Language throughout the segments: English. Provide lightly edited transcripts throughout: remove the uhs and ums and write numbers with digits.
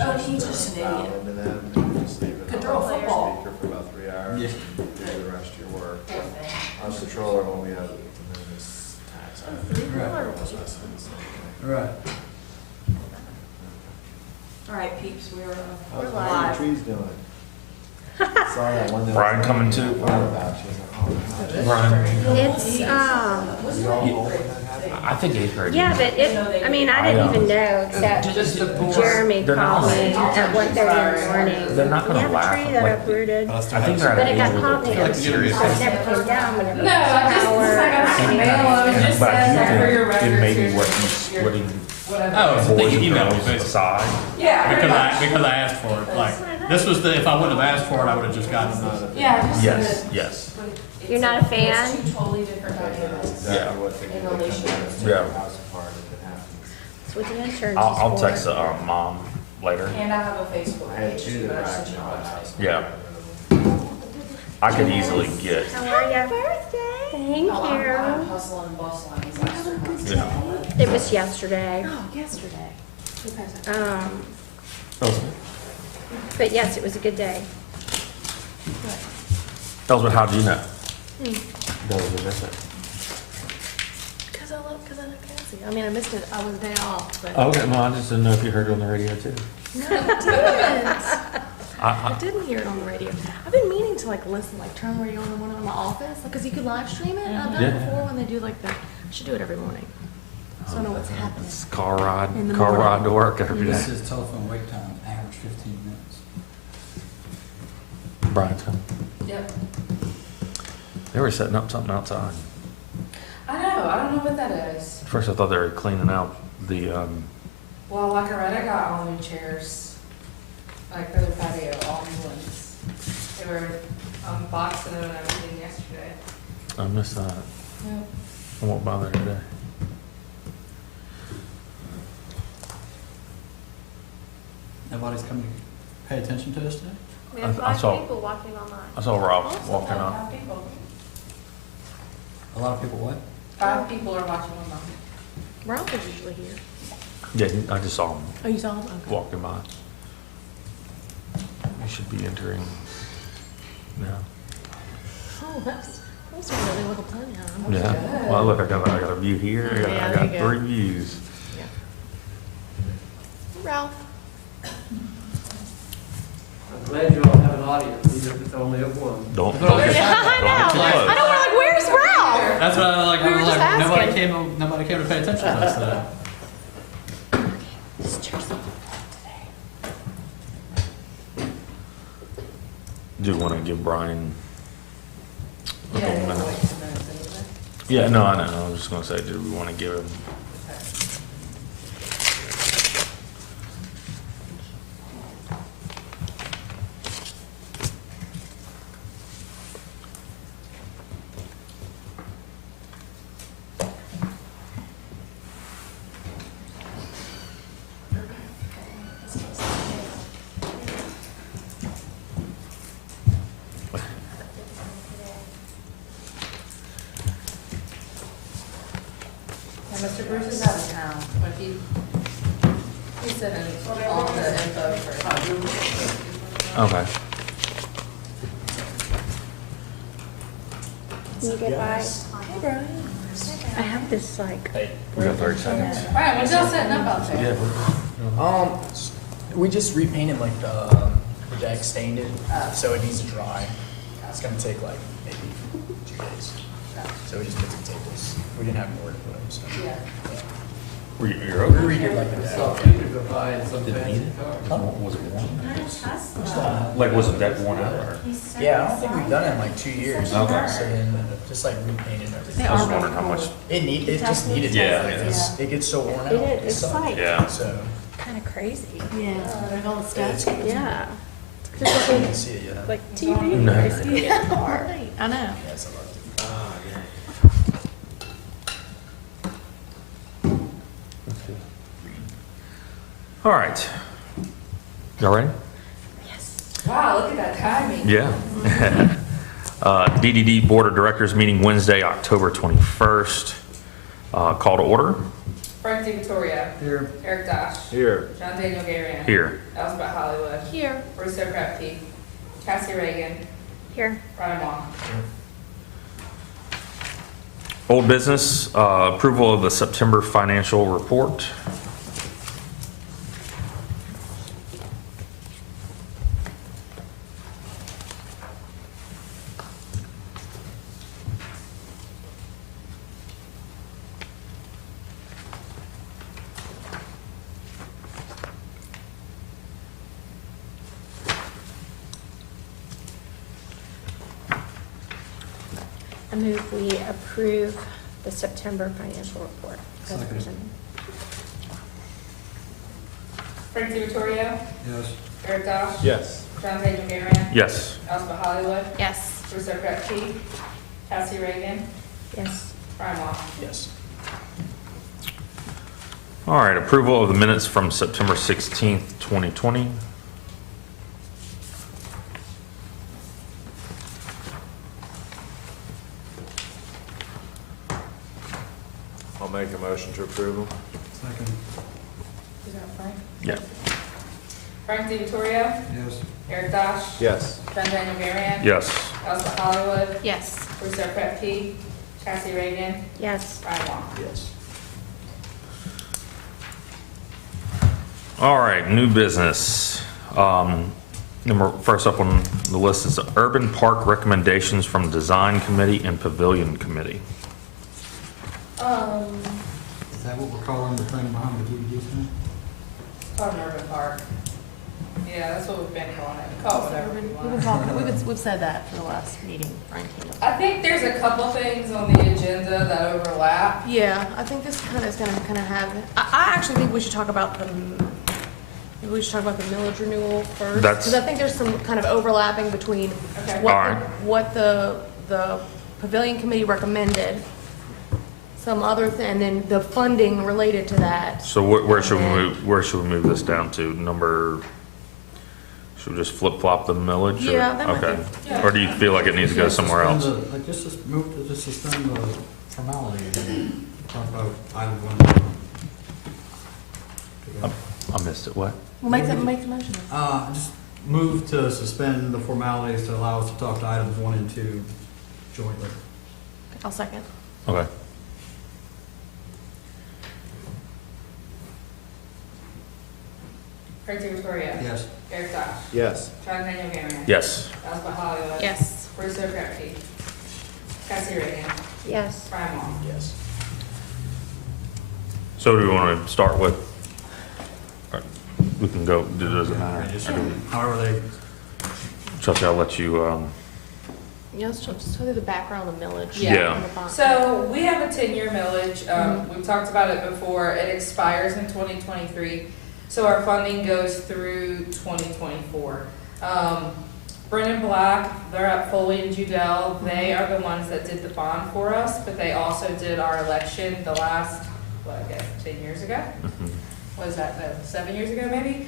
Oh, he's just an idiot. Into them and just leave it Could on throw a the football. speaker for about 3 hours. Yeah. And do the rest of your work. Poor thing. On the controller, when we have this tax. Right. All right, peeps, we're How's the live. trees doing? Saw that one that Brian was coming too? about, she was like, oh, God. Brian, It's, You all old when that happened? I think 8th grade. yeah, but it, I mean, I didn't even know, except Jeremy They're called not- me at 1:30 in the morning. They're not gonna We have laugh, a tree that like- uprooted, I think they're at but an it got age caught where me, like serious. it never came down whenever No, I just, it's like I got an email, I was just But said you for your think it records. may be here's what your- he's putting Whatever. Oh, so boys they and emailed me girls basically. aside. Yeah. Because I asked for it. Like, this was the, if I wouldn't have asked for it, I would have just gotten it. Yeah, just so Yes, that- yes. but it's You're not a fan? It's two totally different That's dynamics. exactly what they do. In relation to- Tear Yeah. the house apart if it happens. It's what the insurance I'll is for. text the mom later. And I have a Facebook I had page, two that but were I sent actually you on a the website. house. Yeah. I could easily get, How are you? Birthday. Thank Oh, I'm you. hustling and bustling these last 3 months. yeah. It was yesterday. Oh, yesterday. But yes, it was a good day. Elsbeth, how do you know? Hmm. That was a visit. Because I love Cassie. I mean, I missed it. I was a day off, but Okay, well, I just didn't know if you heard it on the radio too. no, I didn't. I I, didn't hear it on the radio. I've been meaning to like listen, like turn the radio on the morning in my office, because you could live stream it. I've done it Yeah. before when they do like the. I should do it every morning, so I know what's happening. it's car ride, In the car morning. ride to work every This day. is telephone wait time, average 15 minutes. Brian's coming. Yep. They were setting up something outside. I know, I don't know what that is. At first I thought they were cleaning out the, Well, like I read, I got all new chairs, like for the patio, all new ones. They were unboxing them and everything yesterday. I missed that. Yep. I won't bother today. Nobody's come to pay attention to us today? We I- have I 5 saw- people walking online. I saw Ralph walking up. 5 people. A lot of people what? 5 people are watching online. Ralph is usually here. Yeah, I just saw him Oh, you saw him? Okay. walking by. He should be entering now. Oh, that's a really little playhouse. Yeah. Well, look, I got a view here. Yeah, I there got you go. 3 views. Yeah. Ralph. I'm glad you all have an audience, even if it's only of one. Don't. Yeah, get- Yeah, I don't get too know. close. I know. We're like, where's Ralph? That's what I like. We were I was just like, asking. nobody came to pay attention to us today. This chair's so Do want to give Brian a Yeah, couple they minutes? wait 2 minutes anyway. Yeah, no, I know. I was just gonna say, do we want to give him? Yeah, Mr. Bruce is out of town, but he sent in all the info for. Okay. Can you get by? Hey, Brian. I have this like. We got 30 seconds. Brian, what y'all setting up out there? We just repainted like the deck, stained it, so it needs to dry. It's gonna take like maybe 2 days. So we just put some tables. We didn't have more to put them, so. Yeah. You're over? We redid like the deck. So you could go buy in some Did it fancy need it? car. Was it worn? Like, was it that worn out or? Yeah, I don't think we've done it in like 2 years. Okay. So then just like repainted everything. I was wondering how much. It just needed to. Yeah, It gets so worn out. It's sucks. like, Yeah. So, kind of crazy. Yeah. There's all the stuff. Yeah. you can see it, yeah. Like TV. No. Right. I know. Yeah, it's a lot. All right. Y'all ready? Wow, look at that timing. Yeah. DDD Board of Directors meeting Wednesday, October 21st. Call to order. Frank DeVitoria, Here. Eric Dosh, Here. John Daniel Garion, Here. Elspeth Hollywood, Here. Bruce Crafty, Cassie Reagan, Here. Brian Wong. Old business, approval of the September financial report. I move we approve the September financial report as Second. presented. Frank DeVitoria, Yes. Eric Dosh, Yes. John Daniel Garion, Yes. Elspeth Hollywood, Yes. Bruce Crafty, Cassie Reagan, Yes. Brian Wong. Yes. All right, approval of the minutes from September 16th, 2020. I'll make a motion to approve them. Second. Is that Frank? Yeah. Frank DeVitoria, Yes. Eric Dosh, Yes. John Daniel Garion, Yes. Elspeth Hollywood, Yes. Bruce Crafty, Cassie Reagan, Yes. Brian Wong. Yes. All right, new business. First up on the list is urban park recommendations from Design Committee and Pavilion Committee. Is that what we're calling the thing behind the DVD stand? It's called an urban park. Yeah, that's what we've been calling it. Call it whatever we We've been want. talking, we've said that for the last meeting, Frank. I think there's a couple things on the agenda that overlap. Yeah, I think this kind of is gonna kind of have, I actually think we should talk about maybe we should talk about the millage renewal first. That's- Because I think there's some kind of overlapping between Okay. what, All right. what the Pavilion Committee recommended, some other thing, and then the funding related to that. So where should we move, this down to? Number, should we just flip-flop the millage? or- Yeah, that might be- Okay. yeah. Or do you feel like it needs to go somewhere else? Like, just move to just suspend the formality and talk about item one. I missed it, what? Well, make the motion. Just move to suspend the formalities to allow us to talk to items 1 and 2 jointly. I'll second. Okay. Frank DeVitoria, Yes. Eric Dosh, Yes. John Daniel Garion, Yes. Elspeth Hollywood, Yes. Bruce Crafty, Cassie Reagan, Yes. Brian Wong. Yes. So do we want to start with, we can go, does it matter? Just Or do we- however they, Chelsea, I'll let you, Yeah, let's just go through the background of the millage. Yeah. and the bond. So we have a 10-year millage. We've talked about it before. It expires in 2023. So our funding goes through 2024. Brennan Black, they're at Foley and Judell. They are the ones that did the bond for us, but they also did our election the last, 10 years ago? What is that, 7 years ago maybe?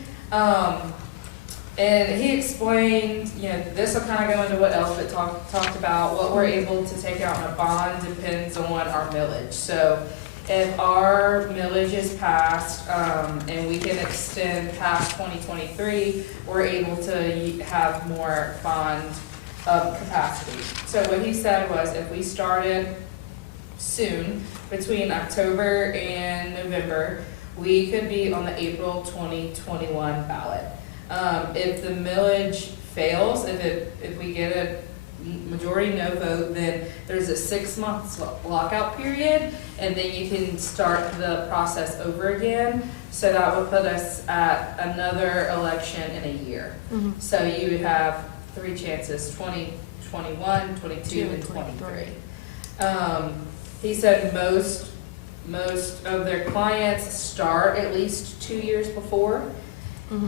And he explained, this will kind of go into what Elspeth talked about. What we're able to take out in a bond depends on our millage. So if our millage is passed, and we can extend past 2023, we're able to have more bond capacity. So what he said was if we started soon, between October and November, we could be on the April 2021 ballot. If the millage fails, if we get a majority no vote, then there's a 6-month lockout period, and then you can start the process over again. So that would put us at another election in a year. So you would have 3 chances, 2021, 22, and 23. He said most of their clients start at least 2 years before.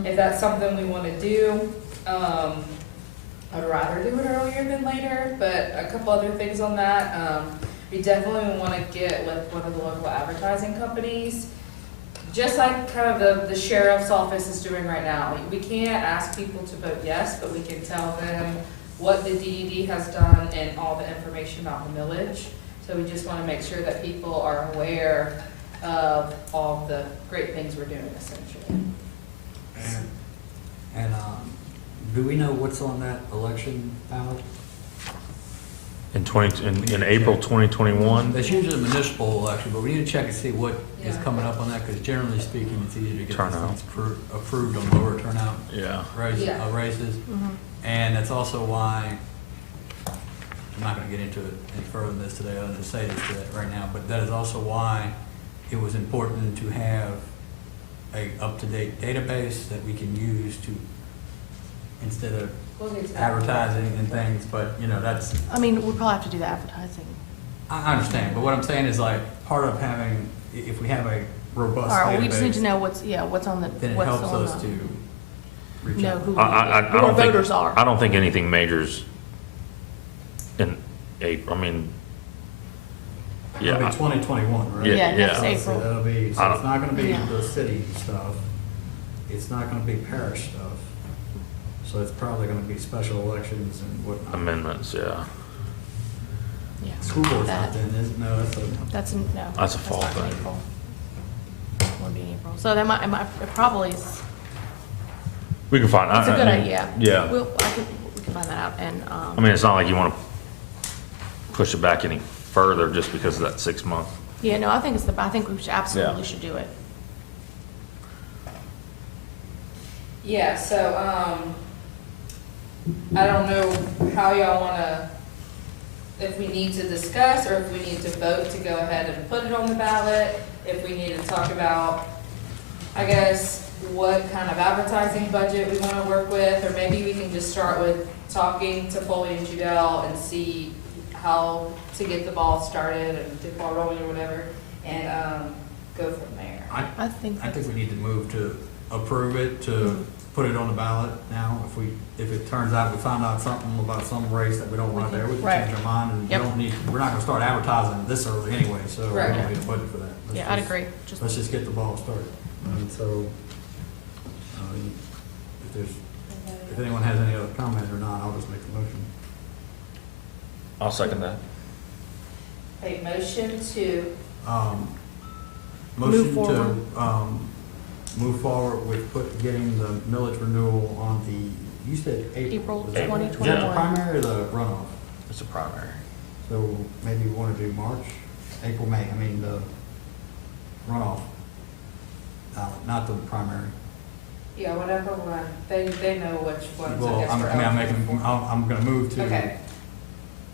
If that's something we want to do, I'd rather do it earlier than later, but a couple other things on that. We definitely want to get with one of the local advertising companies, just like kind of the sheriff's office is doing right now. We can't ask people to vote yes, but we can tell them what the DED has done and all the information about the millage. So we just want to make sure that people are aware of all the great things we're doing essentially. And, do we know what's on that election ballot? In April 2021, It's usually a municipal election, but we need to check and see what is Yeah. coming up on that, because generally speaking, it's easier to get these Turnout. things approved on lower turnout yeah. Yeah. races. And that's also why, I'm not gonna get into it any further than this today, I'll just say this today, right now, but that is also why it was important to have a up-to-date database that we can use to, instead of We'll get to that. advertising and things, but, you know, that's, I mean, we probably have to do the advertising. I understand, but what I'm saying is like, part of having, if we have a robust All right, we just need to database, know what's on the, then it what's helps on us the, to reach know out. who I who our don't think, voters are. I don't think anything majors in April, I mean, It'll be yeah, 2021, right? Yeah, Yeah, next yeah. So April. that'll be, so I it's not gonna be Yeah. the city stuff, it's not gonna be parish stuff, so it's probably gonna be special elections and whatnot. amendments, yeah. Yeah. School board's That- not then, is, no, that's a, No. That's a fall not in thing. April. Won't be in April. So that it probably is, We can find. it's a good idea. Yeah. We can find that out and, I mean, it's not like you want to push it back any further just because of that 6 month. yeah, no, I think I think we should absolutely should do it. Yeah, so, I don't know how y'all wanna, if we need to discuss or if we need to vote to go ahead and put it on the ballot, if we need to talk about, I guess, what kind of advertising budget we wanna work with, or maybe we can just start with talking to Foley and Judell and see how to get the ball started and get the ball rolling or whatever, and, go from there. I think. I think we need to move to approve it, to put it on the ballot now. If it turns out, we find out something about some race that we don't want there, we can Right. change our mind, and we Yep. don't need, we're not gonna start advertising this early anyway, so we Right. don't need a budget for that. Let's Yeah, I'd just- agree. Just, Let's just get the ball started. And so, if anyone has any other comments or not, I'll just make the motion. I'll second that. A motion to, Move Motion forward. to, move forward with getting the millage renewal on the, you said April. April Is that- 2021. Is that the primary or the runoff? It's a primary. So maybe we want to do March, April, May, I mean, the runoff, not the primary. yeah, whatever one, they know which ones I Well, guess I'm, we're I mean, eligible for. I'm gonna move to, Okay,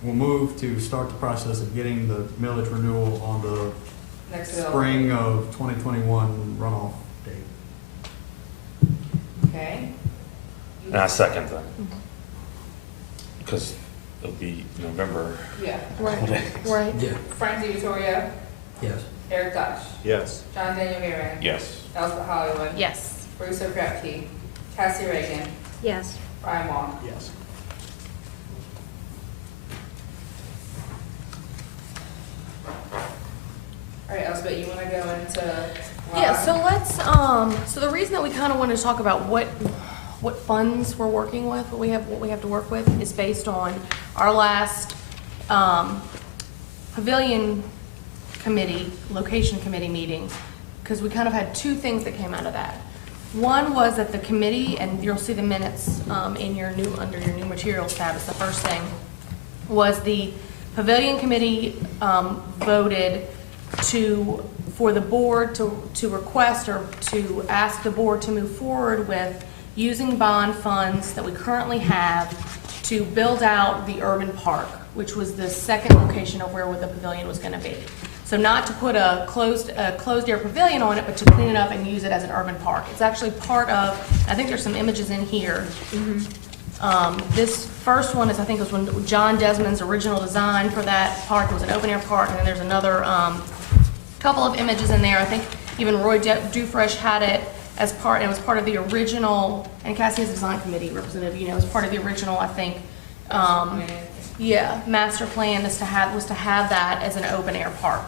we'll move to start the process of getting the millage renewal on the next available. spring of 2021 runoff date. Okay. And I second that. Because it'll be November. Yeah, right. Yeah. Frank DiVittorio, Yes. Eric Dosh, Yes. John Daniel Garren, Yes. Elspeth Hollywood, Yes. Bruce O'Krepke, Cassie Reagan, Yes. Ryan Wong. Yes. All right, Elspeth, you wanna go into? Yeah, so let's, so the reason that we kind of wanted to talk about what funds we're working with, what we have to work with, is based on our last, Pavilion Committee, Location Committee meeting, because we kind of had two things that came out of that. One was that the committee, and you'll see the minutes, in your new, under your new materials tab, is the first thing, was the Pavilion Committee, voted for the board to request or to ask the board to move forward with using bond funds that we currently have to build out the urban park, which was the second location of where the pavilion was gonna be. So not to put a closed air pavilion on it, but to clean it up and use it as an urban park. It's actually part of, I think there's some images in here. This first one is, I think it was when John Desmond's original design for that park. It was an open air park, and then there's another, couple of images in there. I think even Roy Dufresh had it as part, and it was part of the original, and Cassie is a design committee representative, it was part of the original, I think, master plan was to have that as an open air park.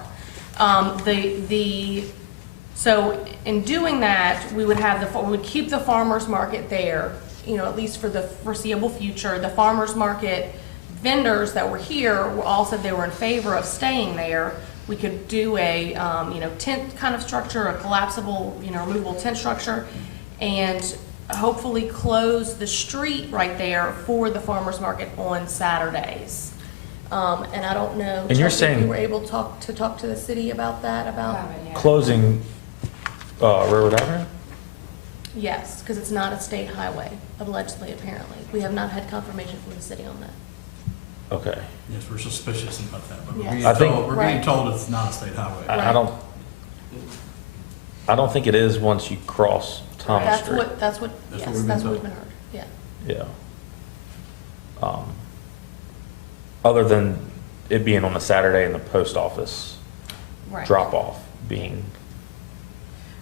So in doing that, we would keep the farmer's market there, at least for the foreseeable future. The farmer's market vendors that were here were all said they were in favor of staying there, We could do a, tent kind of structure, a collapsible, removable tent structure, and hopefully close the street right there for the farmer's market on Saturdays. And I don't know. And you're Chelsea, if saying- you were able to talk to the city about that, about? Haven't yet. Closing, Railroad Avenue? Yes, because it's not a state highway, allegedly, apparently. We have not had confirmation from the city on that. Okay. Yes, we're suspicious about that, but we're Yes. being I think- told, we're being Right. told it's not a state highway. I don't think it is once you cross Thomas That's Street. what, That's what yes, we've been that's what told. we've been heard, yeah. Yeah. Other than it being on a Saturday and the post office Right. drop off being,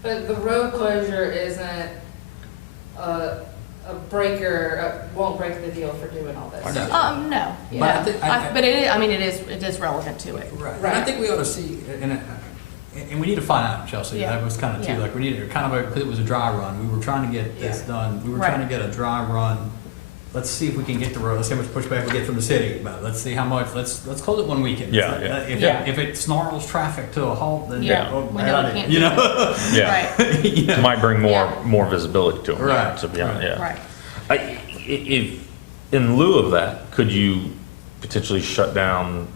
But the road closure isn't a breaker, won't break the deal for doing all this. No. No, But I yeah, think- but it is, I mean, it is relevant to it. Right. Right. And I think we ought to see, and we need to find out, Chelsea, Yeah. that was kind of too, Yeah. like, we needed, kind of, it was a dry run. We were trying to get this done, we were trying to Right. get a dry run. Let's see if we can get the road, let's see how much pushback we get from the city, but let's see how much, let's close it one weekend. Yeah, yeah. Yeah. If it snarls traffic to a halt, then, Yeah. oh, We bad know we idea, can't you do know? yeah, Right, You know? it might bring Yeah. more visibility to them, Right. to be honest, yeah. right. If, in lieu of that, could you potentially shut down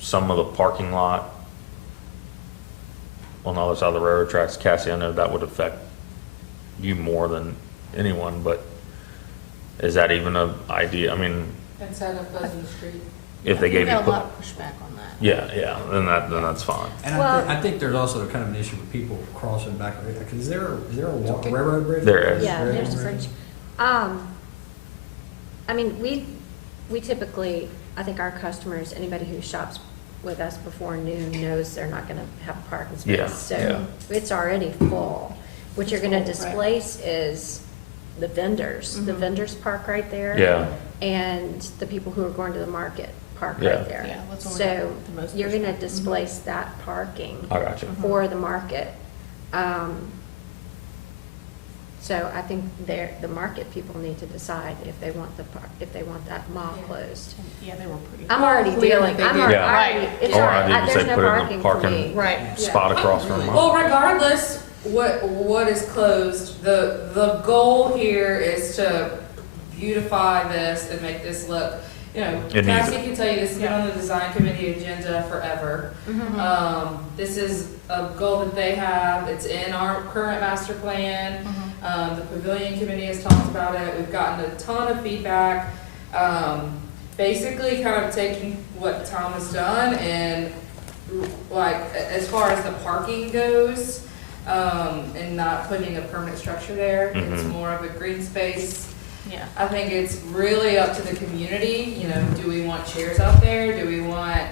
some of the parking lot on the other side of the railroad tracks? Cassie, I know that would affect you more than anyone, but is that even an idea? I mean, Instead of closing the street. if they gave We you, got a lot of pushback on that. yeah, then that's fine. And Well- I think there's also kind of an issue with people crossing back, because is there a railroad bridge? There is. Yeah, there's a bridge. I mean, we typically, I think our customers, anybody who shops with us before noon knows they're not gonna have a parking Yeah, space. So yeah. it's already full. What you're gonna displace is the vendors. The Mhm. vendors park right there. Yeah. And the people who are going to the market park Yeah. right there. Yeah, that's what we So got the most you're gonna pushback. displace that parking I got you. for the market. So I think the market people need to decide if they want if they want that mall Yeah. closed. Yeah, they were pretty. I'm already clear dealing, that I'm they already, did. Yeah. it's Or all I'd right, even say there's no put it in parking the for parking me. Right. spot across from them. Well, regardless, what is closed, the goal here is to beautify this and make this look, It needs Cassie it. can tell you this has been on the design committee agenda forever. Mhm. This is a goal that they have, it's in our current master plan. Mhm. The Pavilion committee has talked about it, we've gotten a ton of feedback. Basically kind of taking what Tom has done and like, as far as the parking goes, and not putting a permanent structure there, it's Mhm. more of a green space. Yeah. I think it's really up to the community, do we want chairs out there, do we want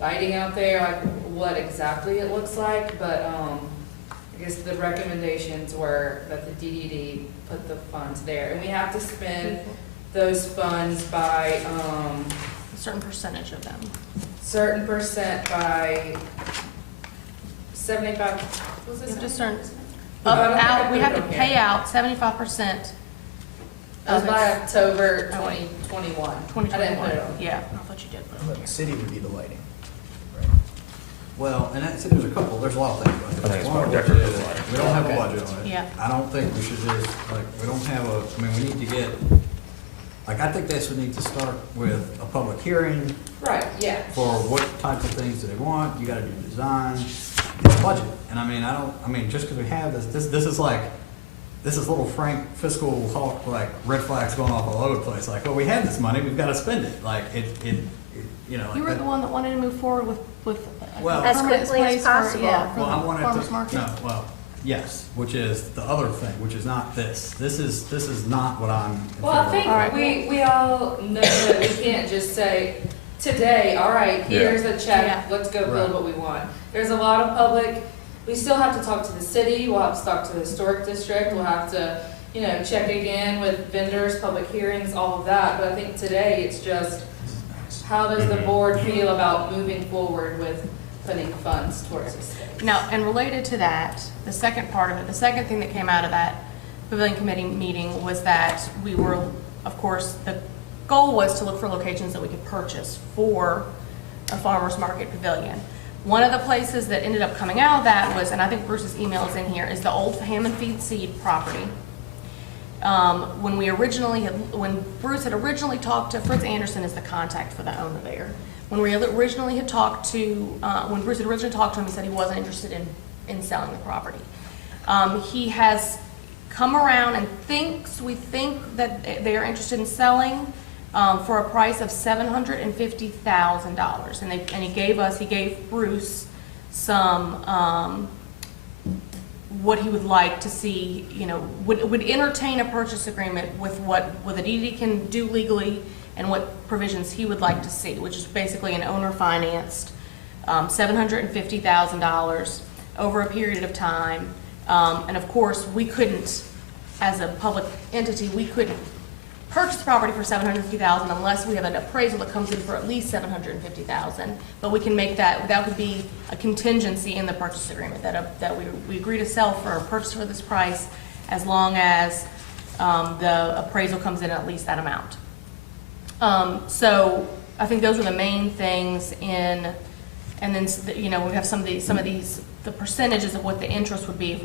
lighting out there, like what exactly it looks like, but, I guess the recommendations were that the DDD put the funds there, and we have to spend those funds by, A certain percentage of them. certain percent by 75, what's You this? have to certain, I don't think I out, we put have it to on pay here. out 75%. It was by October Oh. 2021. I didn't 2021. put it on. Yeah, I thought you did. put it on The city would be the lighting, right? Well, and that's, there's a lot of things about it. I think it's One more of which decorative is, lighting. we don't have a Okay. budget on it. Yeah. I don't think we should just, we don't have we need to get, I think this would need to start with a public hearing Right, yeah. for what types of things do they want, you gotta do design, get a budget. And just because we have this is little Frank fiscal hawk, like red flags going off all over the place, like, well, we have this money, we've gotta spend it, like, like You were that- the one that wanted to move forward with Well- a As permanent quickly as place for, possible. yeah, for Well, I the wanted farmer's to, market. no, well, yes, which is the other thing, which is not this. This is not what I'm. in Well, I favor of. All right. think we all know that we can't just say, today, all right, here's a Yeah. check, let's go build Right. what we want. There's a lot of public, we still have to talk to the city, we'll have to talk to the historic district, we'll have to, check again with vendors, public hearings, all of that. But I think today, it's just, how does the board feel about moving forward with putting funds towards this space? Now, and related to that, the second part of it, the second thing that came out of that Pavilion Committee meeting was that we were, of course, the goal was to look for locations that we could purchase for a farmer's market pavilion. One of the places that ended up coming out of that was, and I think Bruce's email is in here, is the old Hammond Feed Seed property. When Bruce had originally talked to, Fritz Anderson is the contact for the owner there. When we originally had talked to, when Bruce had originally talked to him, he said he wasn't interested in selling the property. He has come around and we think that they are interested in selling for a price of $750,000. And he gave Bruce some, what he would like to see, would entertain a purchase agreement with what the DD can do legally and what provisions he would like to see, which is basically an owner-financed $750,000 over a period of time. And of course, we couldn't, as a public entity, we couldn't purchase the property for $750,000 unless we have an appraisal that comes in for at least $750,000. But we can make that would be a contingency in the purchase agreement, that we agree to sell for a purchase for this price as long as the appraisal comes in at least that amount. So I think those are the main things and then we have some of these the percentages of what the interest would be if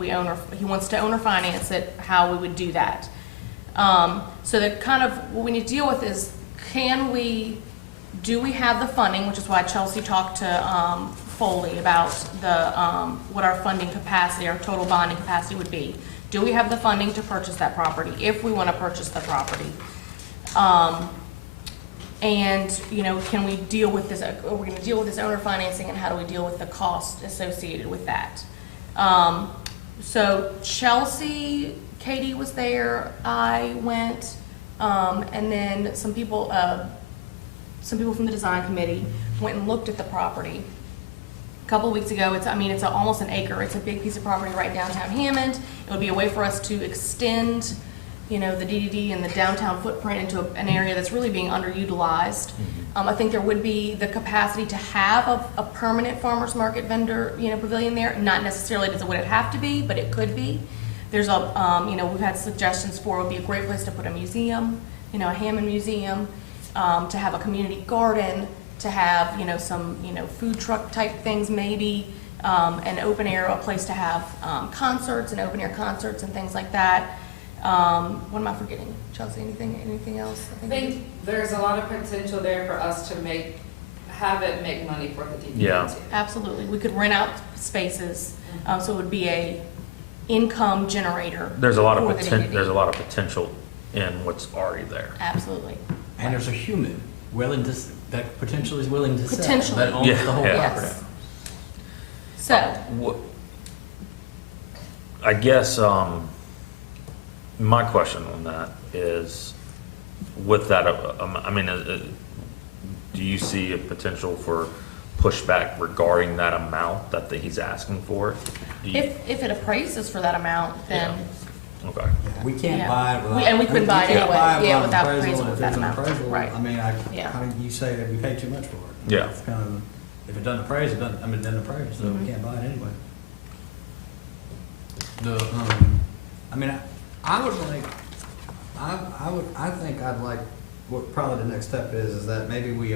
he wants to owner finance it, how we would do that. So that kind of what we need to deal with is, do we have the funding, which is why Chelsea talked to Foley about what our funding capacity, our total bonding capacity would be. Do we have the funding to purchase that property if we want to purchase the property? And can we deal with this? Are we going to deal with this owner financing, and how do we deal with the cost associated with that? So Chelsea, Katie was there. I went, and then some people from the design committee went and looked at the property a couple of weeks ago. It's almost an acre. It's a big piece of property right downtown Hammond. It would be a way for us to extend the DDD and the downtown footprint into an area that's really being underutilized. I think there would be the capacity to have a permanent farmer's market vendor, pavilion there. Not necessarily would it have to be, but it could be. There's we've had suggestions for, it would be a great place to put a museum, a Hammond museum, to have a community garden, to have, some, food truck type things maybe, an open air, a place to have concerts and open air concerts and things like that. What am I forgetting? Chelsea, anything else? I think there's a lot of potential there for us to have it make money for the DD. Yeah. Absolutely. We could rent out spaces, so it would be a income generator. There's a lot for of the DDD. there's a lot of potential in what's already there. Absolutely. And there's a human that potentially is willing to sell, Potentially. that owns the whole Yeah. property. Yes. So, I guess my question on that is, with that, do you see a potential for pushback regarding that amount that he's asking for? if it appraises for that amount, then Okay. Yeah, we can't Yeah. buy it without. And we couldn't buy it can't anyway, buy it yeah, without without an appraisal and with if that there's an amount. appraisal, Right. Yeah. How do you say that we pay too much for it? Yeah. It's kind of, if it doesn't appraise, it doesn't appraise, so Mhm. we can't buy it anyway. I think I'd like, what probably the next step is that maybe we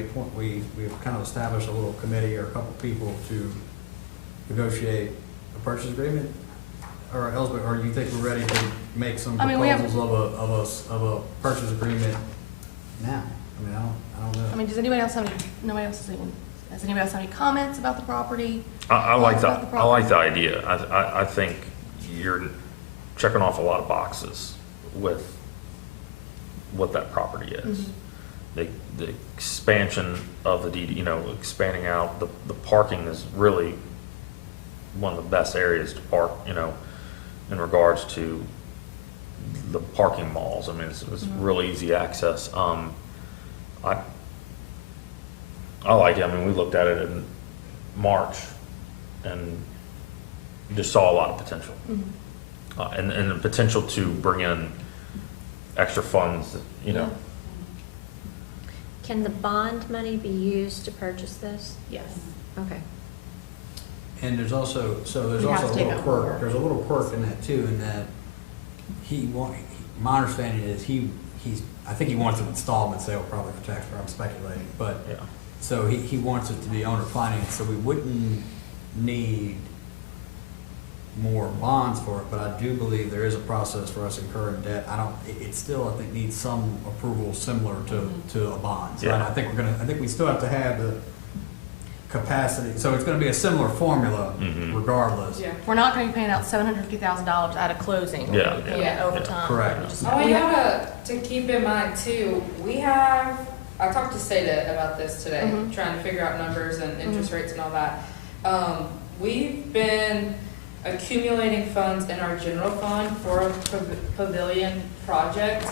kind of establish a little committee or a couple people to negotiate a purchase agreement. Or Elizabeth, or you think we're ready to make some proposals of a purchase agreement now? I don't know. does anybody else have any comments about the property? I like Thoughts about that. the I like the property? idea. I think you're checking off a lot of boxes with what that property is. Mhm. The expansion of the DD, expanding out, the parking is really one of the best areas to park, in regards to the parking malls. It's Mhm. real easy access. I like it. We looked at it in March and just saw a lot of potential. Mhm. And the potential to bring in extra funds, Yeah. Can the bond money be used to purchase this? Yes. Okay. And there's also We have a to take little out quirk, more. there's a little quirk in that too, in that my understanding is I think he wants an installment sale probably for tax, I'm speculating, but yeah. So he wants it to be owner finance, so we wouldn't need more bonds for it, but I do believe there is a process for us incurring debt. It still, I think, needs some approval similar to a bond. So Yeah. I think we still have to have the capacity, so it's gonna be a similar formula Mhm. regardless. Yeah. We're not gonna be paying out $750,000 at a closing. We're gonna be paying it Yeah. over time. Correct. We just- Oh, we you have- gotta, to keep in mind too, I talked to Seda about this today, Mhm. trying to figure out numbers and interest rates and all that. We've been accumulating funds in our general fund for a pavilion project.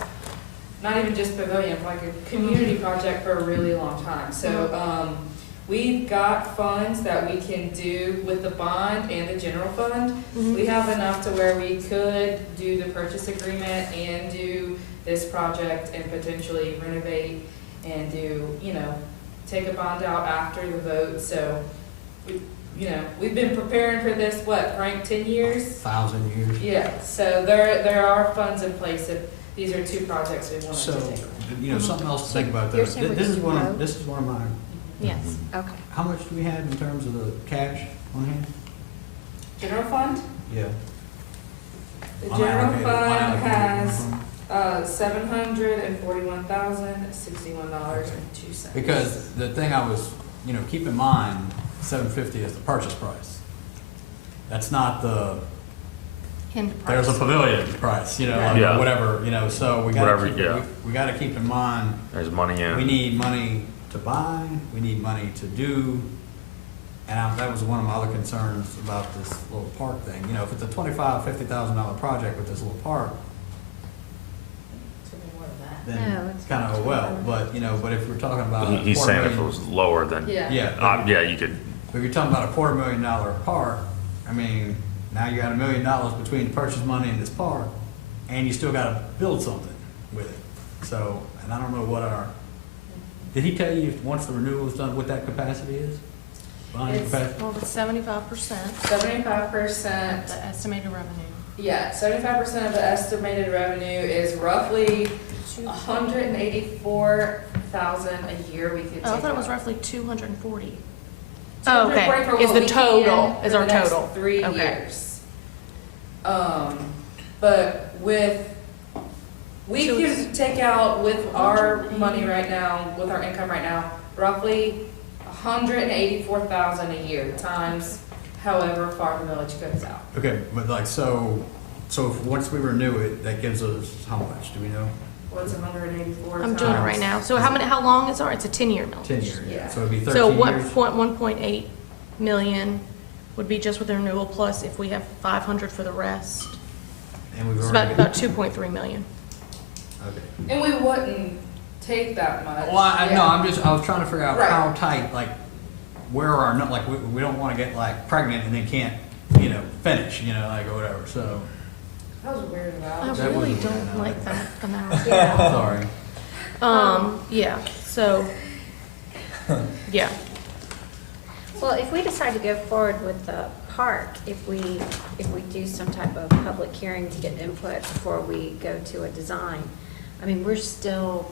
Not even just pavilion, like a community project for a really long time. So, we've got funds that we can do with the bond and the general fund. Mhm. We have enough to where we could do the purchase agreement and do this project and potentially renovate and do, take a bond out after the vote. So, we've been preparing for this, Frank, 10 years? 1,000 years. Yeah, so there are funds in place if these are two projects we wanted So, to take. something else to think about though. You're saying we This is can one grow? of, this is one of my, Yes. Okay. how much do we have in terms of the cash on hand? General fund? Yeah. The general Unallocated- fund unallocated has, fund. $741,061.02. Because the thing I was, keep in mind, 750 is the purchase price. That's not the, End there's a price. pavilion price, Right. Yeah. whatever, so we Whatever, gotta yeah. we gotta keep in mind, There's money we in. need money to buy, we need money to do. And that was one of my other concerns about this little park thing. If it's a $25,000, $50,000 project with this little park, It's gonna be more than that. then No, it's it's kind of a well. But, but if we're talking about. He's $250,000 saying if it was lower than, Yeah. Yeah. yeah, you could, If you're talking about a $250,000 park, now you got $1 million between the purchase money and this park, and you still gotta build something with it. So, and I don't know did he tell you if once the renewal is done, what that capacity is? Bonding It's- capacity? Well, it's 75% 75%, of the estimated revenue. 75% of the estimated revenue is roughly 184,000 a year we could take Oh, I thought it was out. roughly 240. 240 Oh, okay. for Is what the we total, can is for our the next total. 3 Okay. years. But we So it's- can take out with our money right now, with our income right now, roughly 184,000 a year times however far the millage goes out. Okay, but so if once we renew it, that gives us how much, do we know? What's 184 I'm doing it right now. So how long is it's a 10-year millage? 10 years, Yeah. so it'd be So 13 what, years? 1.8 million would be just with the renewal, plus if we have 500 for the rest. And we've It's already. about 2.3 million. Okay. And we wouldn't take that much. Well, I was trying to figure out Right. how tight, where our, we don't wanna get pregnant and then can't, finish, or whatever, so, That was weird I about. That really wasn't don't weird, like that amount. Yeah. sorry. Yeah, so, yeah. Well, if we decide to go forward with the park, if we do some type of public hearing to get input before we go to a design, we're still,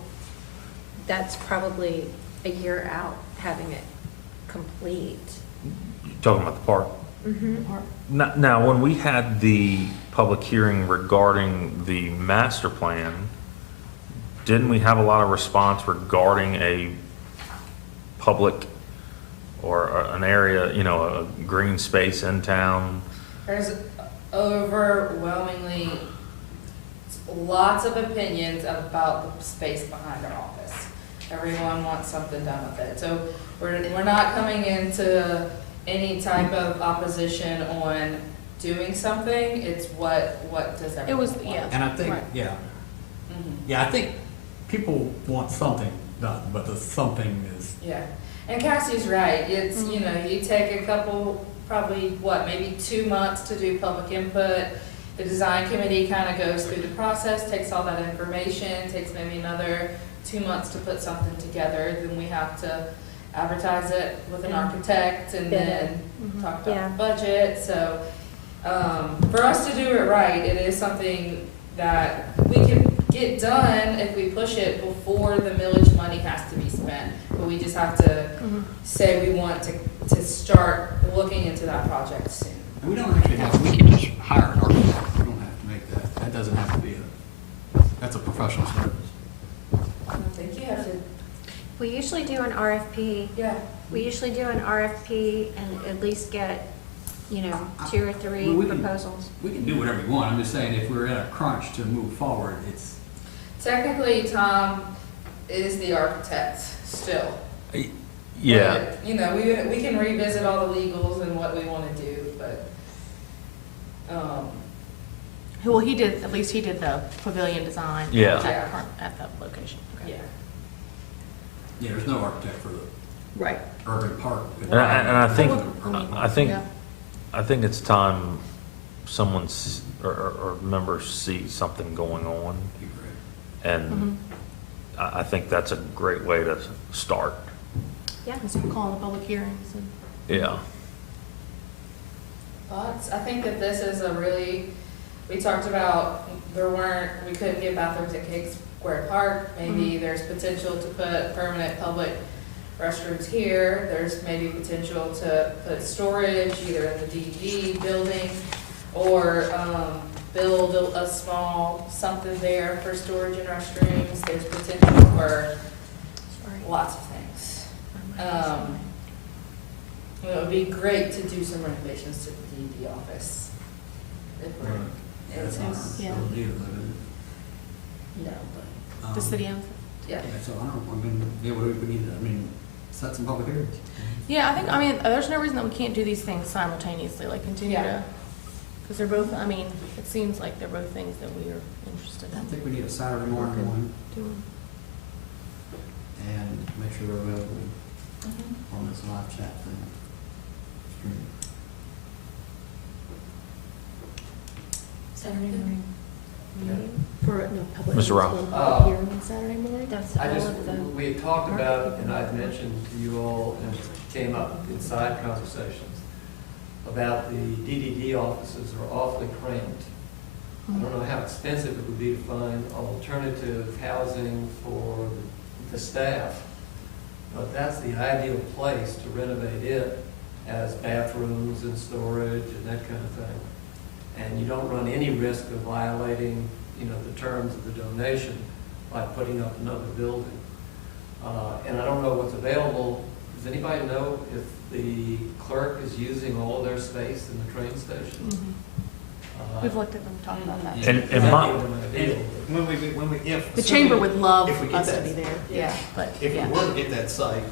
that's probably a year out, having it complete. talking about the park. Mm-hmm. Now, when we had the public hearing regarding the master plan, didn't we have a lot of response regarding a public or an area, a green space in town? There's overwhelmingly lots of opinions about the space behind our office. Everyone wants something done with it. So we're not coming into any type of opposition on doing something. It's what does everyone It was, want? yeah. And I think, Right. yeah, Mhm. I think people want something done, but the something is, Yeah, and Cassie's right. It's, you take a couple, probably, maybe 2 months to do public input. The design committee kind of goes through the process, takes all that information, takes maybe another 2 months to put something together. Then we have to advertise it with an architect and then Mhm. talk Yeah. about the budget. So, for us to do it right, it is something that we can get done if we push it before the millage money has to be spent. But we just have to say we want to start looking into that project soon. And we don't actually have, we can just hire an architect, we don't have to make that, that doesn't have to be that's a professional service. I don't think you have to, We usually do an RFP. yeah. We usually do an RFP and at least get, 2 or 3 Well, we can- proposals. We can do whatever you want, I'm just saying, if we're in a crunch to move forward, it's, Technically, Tom is the architect still. Yeah, But, we can revisit all the legals and what we want to do, but, Well, he did the pavilion design. Yeah. At the location. Okay. yeah. yeah, there's no architect for the Right. urban park. and I think, Yeah. I think it's time someone or members see something going on, and I think that's a great way to start. Yeah. So we're calling the public hearings and. Yeah. Thoughts? I think that this is we talked about, we couldn't get bathrooms at Cake Square Park. Maybe there's potential to put permanent public restrooms here. There's maybe potential to put storage either in the DD building or build a small something there for storage and restrooms. There's potential for lots of things. It would be great to do some renovations to the DD office. If we're That's into, not Yeah. our deal, is it? no, but, The city owns it. yeah. Yeah, so what do we need to, set some public hearings. Yeah, I mean, there's no reason that we can't do these things simultaneously, like continue Yeah. to, because they're both, it seems like they're both things that we are interested I in think we need a Saturday morning one, doing. and make sure they're available on this live chat thing. Saturday morning meeting? For, public. Mr. Rao. Here on Saturday morning? That's I all just, of the. we had talked about, and I'd mentioned to you all, and it came up in side conversations, about the DDD offices are awfully cramped. I don't know how expensive it would be to find alternative housing for the staff, but that's the ideal place to renovate it as bathrooms and storage and that kind of thing. And you don't run any risk of violating, the terms of the donation by putting up another building. And I don't know what's available. Does anybody know if the clerk is using all of their space in the train station? We've looked at them, talked about that. If The chamber would love if we get us to that- be there, yeah, but, If we yeah. were to get that site,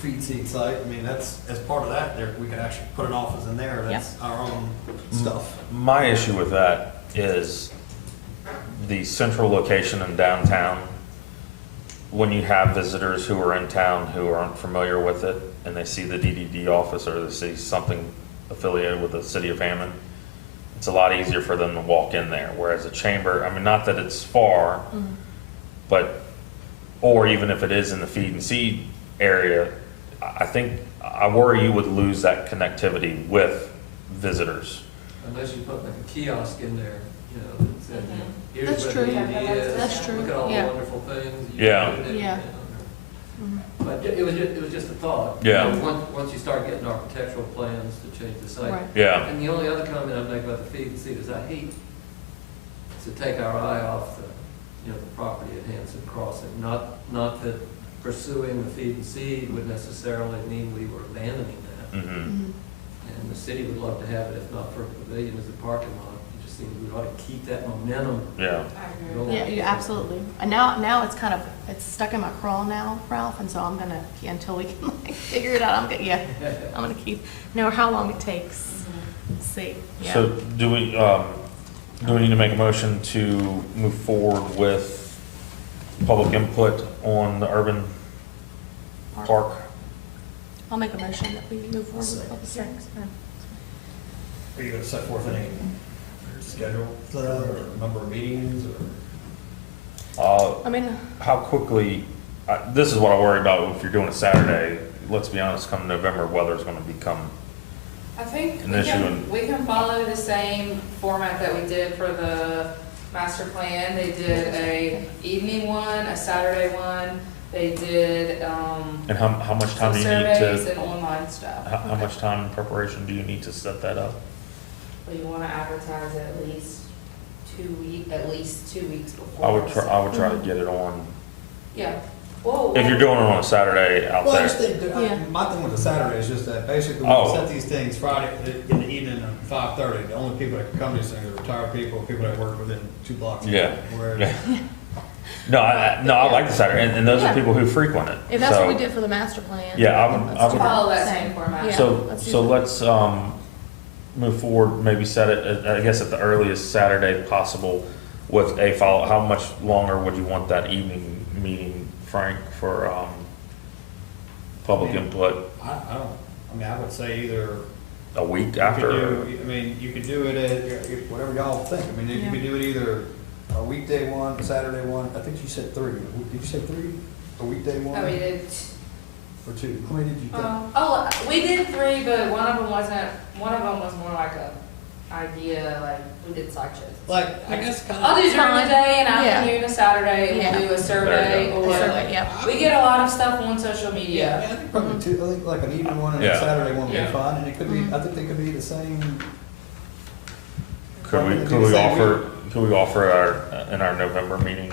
feed seat site, that's, as part of that, there, we could actually put an office in there, that's our own stuff. My issue with that is the central location in downtown. When you have visitors who are in town who aren't familiar with it, and they see the DDD office or they see something affiliated with the city of Hammond, it's a lot easier for them to walk in there. Whereas a chamber, not that it's far, but, or even if it is in the feed and seed area, I worry you would lose that connectivity with visitors. Unless you put like a kiosk in there, that said, here's That's what true. the DD is. That's true. Look at all the Yeah. wonderful things. Yeah. put it in, Yeah. But it was just a thought. Yeah. Once you start getting architectural plans to change the site. Right. Yeah. And the only other comment I'd make about the feed and seed is I hate to take our eye off the property at Hanson Crossing. Not that pursuing the feed and seed would necessarily mean we were abandoning that. Mm-hmm. And the city would love to have it, if not for a pavilion as a parking lot. It just seems we ought to keep that momentum Yeah. I agree. Yeah, absolutely. And now it's stuck in my crawl now, Ralph, and so I'm gonna, until we can figure it out, I'm gonna keep, know how long it takes. Let's see, yeah. So do we need to make a motion to move forward with public input on the urban park? I'll make a motion that we move forward with public hearings. Are you gonna set forth any schedule or number of meetings or? How quickly, this is what I worry about if you're doing a Saturday. Let's be honest, come November, weather's gonna become, I think An issue in- we can follow the same format that we did for the master plan. They did a evening one, a Saturday one. They did, And how much time some do you need surveys to, and online stuff. how much time in preparation do you need to set that up? But you wanna advertise it at least 2 weeks before. I would try to get it on, Yeah. Whoa. if you're doing it on a Saturday out Well, I just there. think, Yeah. my thing with the Saturday is just that basically we Oh. set these things Friday in the evening at 5:30. The only people that can come to these things are retired people, people that work within 2 blocks. Yeah. Where, Yeah. No, I like the Saturday, and those Yeah. are people who frequent it. If that's what we So- did for the master plan. Yeah, I then would- let's I do would- Follow that Same. same format. Yeah. So, let's do so that. let's, move forward, maybe set it, I guess at the earliest Saturday possible with a follow, how much longer would you want that evening meeting, Frank, for, public I mean, input? I mean, I would say either. A week You could after? do- I mean, you could do it at, whatever y'all think. I mean, you Yeah. could do it either a weekday one, a Saturday one. I think you said 3. Did you say 3? A weekday one? Oh, we did, Or 2? How many did you think? we did 3, but one of them was more like a idea, like, we did slideshows. Like, I guess kind I'll of. do during the Fine. day, an Yeah. afternoon, a Saturday, and Yeah. we'll do a survey, There you or, go. Survey, yeah. we get a lot of stuff on social Yeah, I media. mean, I think probably 2. I think like an evening one and Yeah. a Saturday one would be Yeah. fine, and it could be, Mhm. I think they could be the same. Could we, Probably could the we same offer in our November meeting,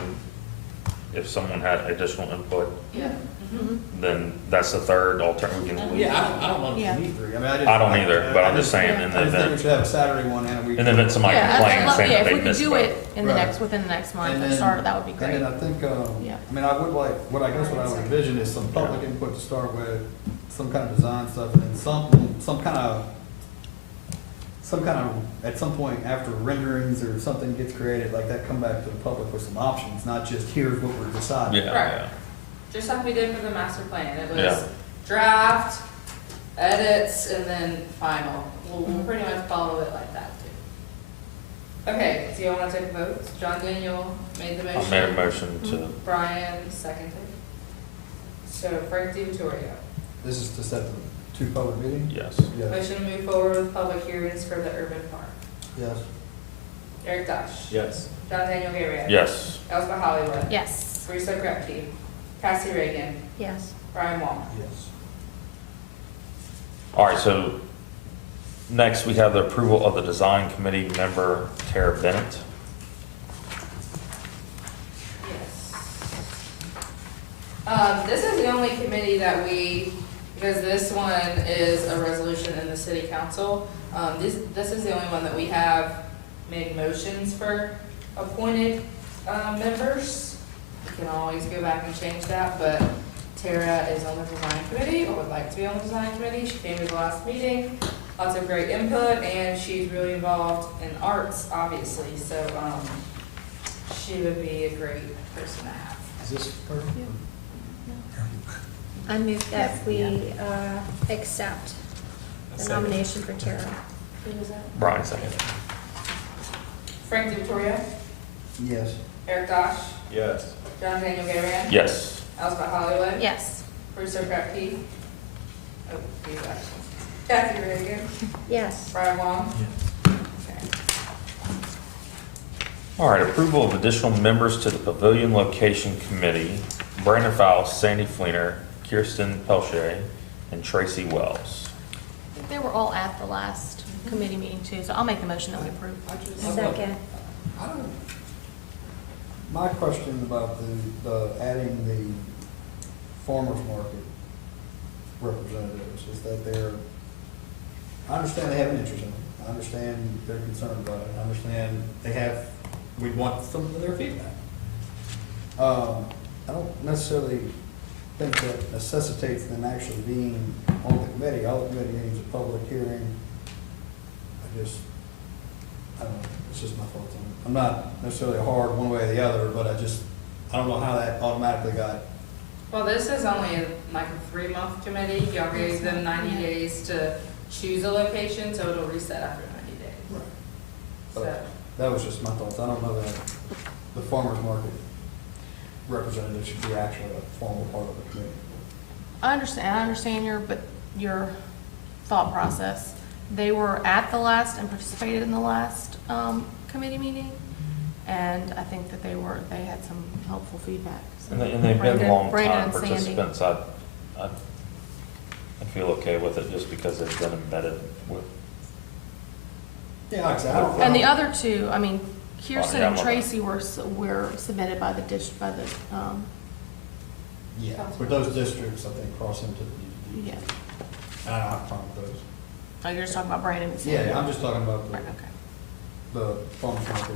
if someone had additional input, Yeah. Mhm. then that's the third alternative, we can leave. Yeah, I don't know if Yeah. you need 3. I mean, I don't either, but I'm just saying, in I the just think we event, should have a Saturday one and a weekday. in the event somebody Yeah, complains I'd saying yeah, that if they we could missed do it. it in Right. within the next month, And or then- start, that would be And great. then I think, Yeah. I mean, I would like, what I guess what I would envision is some public input to start with, some kind of design stuff, and then some kind of, at some point after renderings or something gets created, like that, come back to the public with some options, not just here's what we're deciding. Yeah, Right. yeah. Just like we did for the master plan. It Yeah. was draft, edits, and then final. We'll pretty much follow it like that too. Okay, do you wanna take a vote? John Daniel made the I motion. made a motion to, Brian seconded. So Frank DiVittorio. This is to set the 2 public meetings? yes. Yes. Motion to move forward with public hearings for the urban park. Yes. Eric Dush. Yes. John Daniel Gabriel. Yes. Elspeth Hollywood. Yes. Teresa Krepke. Cassie Reagan. Yes. Brian Wong. Yes. All right, so next we have the approval of the design committee member Tara Bennett. Yes. This is the only committee that because this one is a resolution in the city council. This is the only one that we have made motions for appointed, members. We can always go back and change that, but Tara is on the design committee, or would like to be on the design committee. She came to the last meeting, lots of great input, and she's really involved in arts, obviously, so, she would be a great person to have. Is this her? I move that we accept the nomination for Tara. Who was that? Brian second. Frank DiVittorio, Yes. Eric Dosh, Yes. John Daniel Gabriel, Yes. Elspeth Hollywood, Yes. Bruce Krepke. Oh, he's actually. Kathy Reagan, Yes. Brian Wong. Okay. All right, approval of additional members to the Pavilion Location Committee, Brandon Fowles, Sandy Fleener, Kirsten Pelche, and Tracy Wells. I think they were all at the last committee meeting too, so I'll make the motion that we approve. Second. I don't, my question about the adding the farmer's market representatives is that I understand they have an interest in it. I understand they're concerned about it. I understand we'd want some of their feedback. I don't necessarily think that necessitates them actually being on the committee. All the committee meetings are public hearing. I don't know, it's just my thoughts on it. I'm not necessarily hard one way or the other, but I don't know how that automatically got. Well, this is only like a 3-month committee. Y'all gave them 90 days to choose a location, so it'll reset after 90 days. Right. So, That was just my thoughts. I don't know that the farmer's market representative should be actually a formal part of the committee. I understand your thought process. They were at the last and participated in the last committee meeting, and I think that they had some helpful feedback. So And they've been Brandon- long Brandon time and Sandy. participants. I feel okay with it just because they've been embedded with. Yeah, like I said, I don't. And the other two, I mean, Kirsten yeah, and I'm Tracy were submitted by the Yeah, but those districts, I think, cross into the DDD. yeah. And I don't have a problem with those. Oh, you're just talking about Brandon and Sandy? Yeah, I'm just talking about Right, okay. the farmer's market.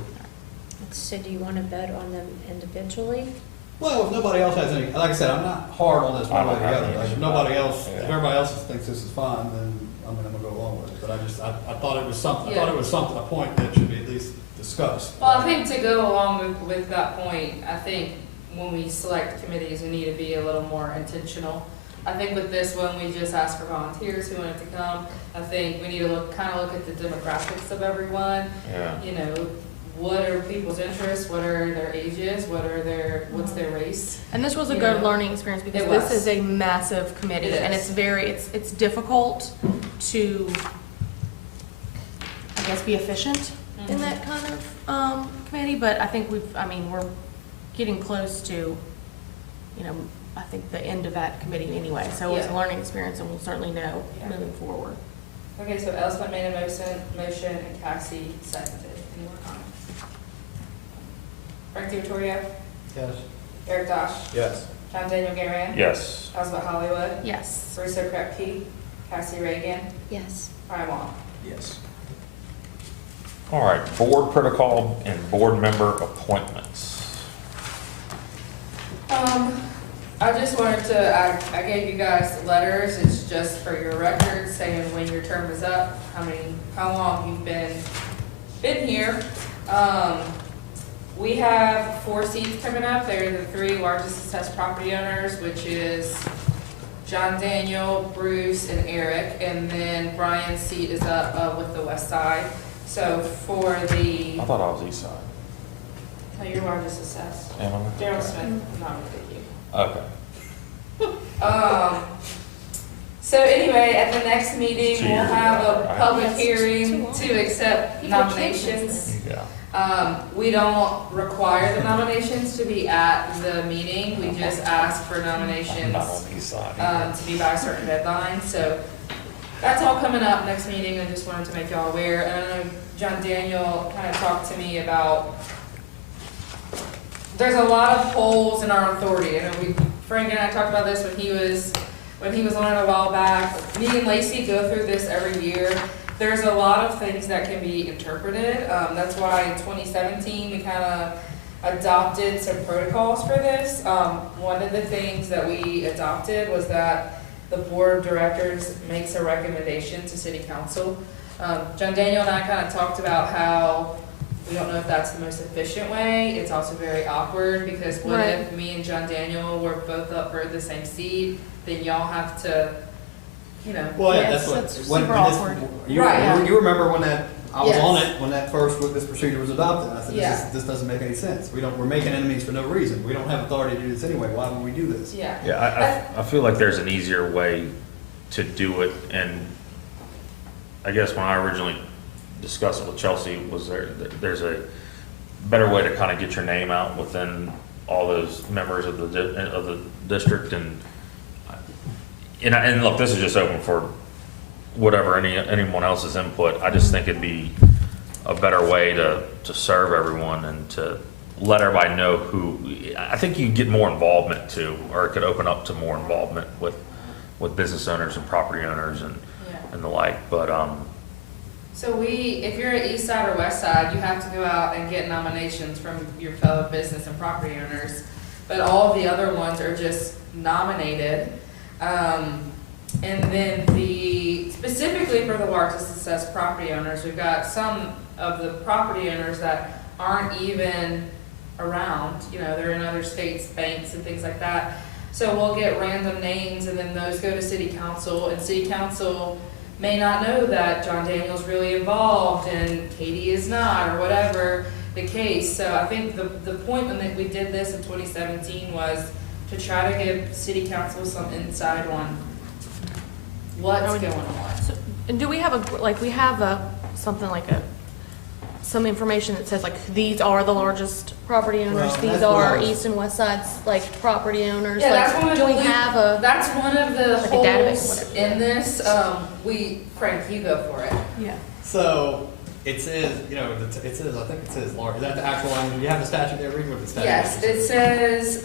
So do you want to vote on them individually? Well, if nobody else has any, like I said, I'm not hard on this one I way or don't the have other. any Like, if issue. nobody else, Yeah. if everybody else thinks this is fine, then I'm gonna go along with it. But I thought it was something, I thought it was something, a point that should be at least discussed. Well, I think to go along with that point, I think when we select committees, we need to be a little more intentional. I think with this one, we just asked for volunteers who wanted to come. I think we need to look at the demographics of everyone. Yeah. You know, what are people's interests, what are their ages, what's their race? And this was a You good know, learning experience because it this was. is a massive committee It and is. it's difficult to, I guess, be efficient in Mhm. that kind of, committee, but I think we're getting close to, I think the end of that committee anyway. So it's a Yeah. learning experience and we'll certainly know Yeah. moving forward. Okay, so Elspeth made a motion and Cassie seconded. Any more comments? Frank DiVittorio, Yes. Eric Dosh, Yes. John Daniel Garan, Yes. Elspeth Hollywood, Yes. Marissa Krepke, Cassie Reagan, Yes. Brian Wong. Yes. All right, board protocol and board member appointments. I just wanted to, I gave you guys letters, it's just for your records, saying when your term is up, how long you've been here. We have 4 seats coming up, they're the 3 largest assessed property owners, which is John Daniel, Bruce, and Eric, and then Brian's seat is up with the west side. So for the, I thought I was east side. no, your largest assessed, Am I? Gerald Smith, nominated you. Okay. So anyway, at the next meeting, So we'll you're- have a right. public Yes, hearing it's too to accept People can't miss nominations. Yeah. We don't require the nominations to be at the meeting, we just ask for I'm nominations, not on the east side. to be by a certain deadline, so that's all coming up next meeting, I just wanted to make y'all aware. And I know John Daniel kind of talked to me about, there's a lot of holes in our authority. I know Frank and I talked about this when he was on it a while back. Me and Lacey go through this every year. There's a lot of things that can be interpreted. That's why in 2017, we kind of adopted some protocols for this. One of the things that we adopted was that the board of directors makes a recommendation to city council. John Daniel and I kind of talked about how we don't know if that's the most efficient way. It's also very awkward because what Right. if me and John Daniel were both up for the same seat, then y'all have to, Well, yeah, Yes, that's what. that's when super this- awkward. Right. You remember when I was on Yes. it, when this procedure was adopted. I said, Yeah. this doesn't make any sense. We're making enemies for no reason. We don't have authority to do this anyway. Why would we do this? yeah. Yeah, I feel like there's an easier way to do it, and I guess when I originally discussed it with Chelsea, there's a better way to kind of get your name out within all those members of the district, and look, this is just open for whatever anyone else's input. I just think it'd be a better way to serve everyone and to let everybody know who. I think you get more involvement too, or it could open up to more involvement with business owners and property owners and the like. But So if you're at east side or west side, you have to go out and get nominations from your fellow business and property owners. But all the other ones are just nominated. And then specifically for the largest assessed property owners, we've got some of the property owners that aren't even around, they're in other states, banks and things like that. So we'll get random names and then those go to city council, and city council may not know that John Daniel's really involved and Katie is not, or whatever the case. So I think the point when we did this in 2017 was to try to give city council some insight on what's going on. So, and do we have something like some information that says like, these are the largest property owners, Well, these that's what I are was- east and west sides, like, property owners? Yeah, Like, that's one of do we the- have a, That's one of the Like a database or holes whatever. in this, Frank, you go for it. yeah, So, it says, you know, it says, I think it says large, is that the actual language? You have the statute there, read what the statute Yes, is. it says,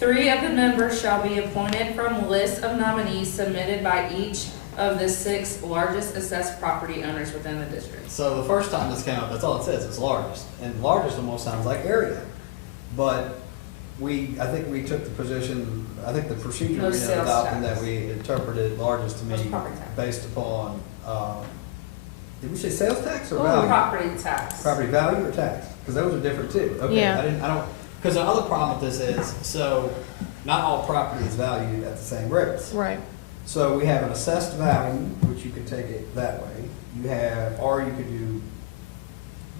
3 of the members shall be appointed from lists of nominees submitted by each of the 6 largest assessed property owners within the district. So the first time this came up, that's all it says, it's largest, and largest almost sounds like area. But I think we took the position, I think the procedure we Most ended sales up in tax. that we interpreted largest to Most mean property tax. based upon, did we say sales tax or Oh, value? Property tax. Property value or tax? Because those are different too. Okay, Yeah. I don't, because the other problem with this is, so not all property is valued at the same rates. right. So we have an assessed value, which you could take it that way. You have, or you could do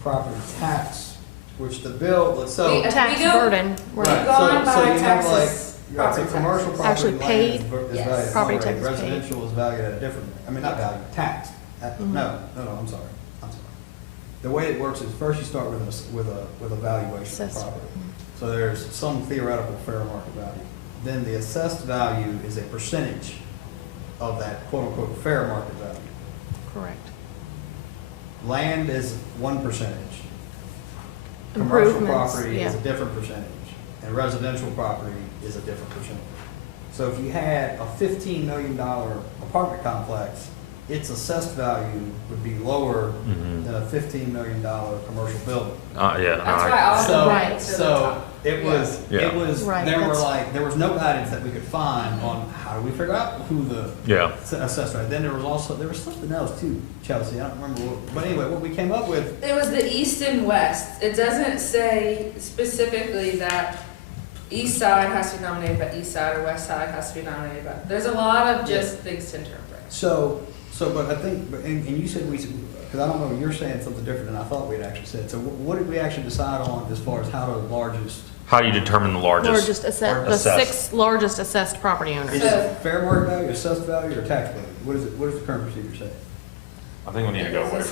property tax, which the bill, so. We- Tax go- burden, Right, right. gone so by you have like, taxes, you're right, so property commercial taxes. property Actually land paid? is valued Yes. at Property one rate. tax is paid. Residential is valued at a different, I mean, not valued, taxed. Mhm. No, I'm sorry. The way it works is first you start with a valuation of Assessed. property. So there's some theoretical fair market value. Then the assessed value is a percentage of that quote-unquote fair market value. Correct. Land is one percentage. Commercial Improvements, property is yeah. a different percentage, and residential property is a different percentage. So if you had a $15 million apartment complex, its assessed value would be lower Mhm. than a $15 million commercial building. Yeah. That's why I So, also Right. went to the so top. it was, Yeah. it was, Right, there was no guidance that we could find on how do we figure out who the Yeah. assessed, right? Then there was something else too, Chelsea, I don't remember what, but anyway, what we came up with, It was the east and west. It doesn't say specifically that east side has to be nominated by east side or west side has to be nominated by. There's a lot of just things to interpret. but I think, and you said because I don't know, you're saying something different than I thought we'd actually said. So what did we actually decide on as far as how the largest, How do you determine the largest? Largest the assessed. 6 largest assessed property owners. is it fair market value, assessed value, or tax value? What does the current procedure say? I think we need to go with.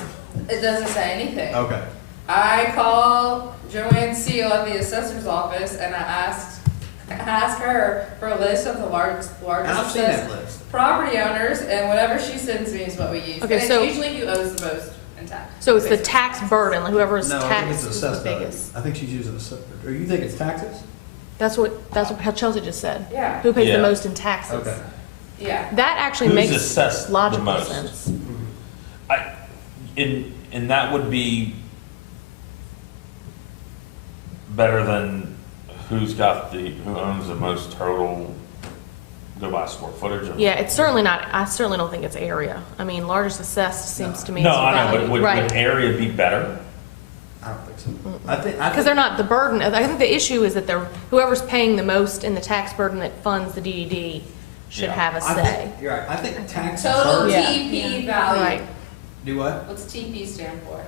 It doesn't say anything. Okay. I called Joanne Seal at the assessor's office and I asked her for a list of the largest And I've seen assessed that list. property owners, and whatever she sends me is what we use. Okay, And so- it's usually who owes the most in tax. So it's the basically. tax burden, like whoever's No, I think tax it's is the assessed value. biggest. I think she's using or you think it's taxes? That's what how Chelsea just said. Yeah, Who pays Yeah. the most in taxes? Okay. yeah. That actually Who's makes assessed the logical most? sense. And that would be better than who owns the most total, go by square footage of. Yeah, it's certainly not, I certainly don't think it's area. I mean, largest assessed seems to me No, it's I know, but value. would Right. area be better? I don't think so. Because they're not the burden, I think the issue is that whoever's paying the most in the tax burden that funds the DDD should Yeah. have a I say. think, you're right, I think tax Total burden, Yeah. TP value. Right, do what? What's TP stand for?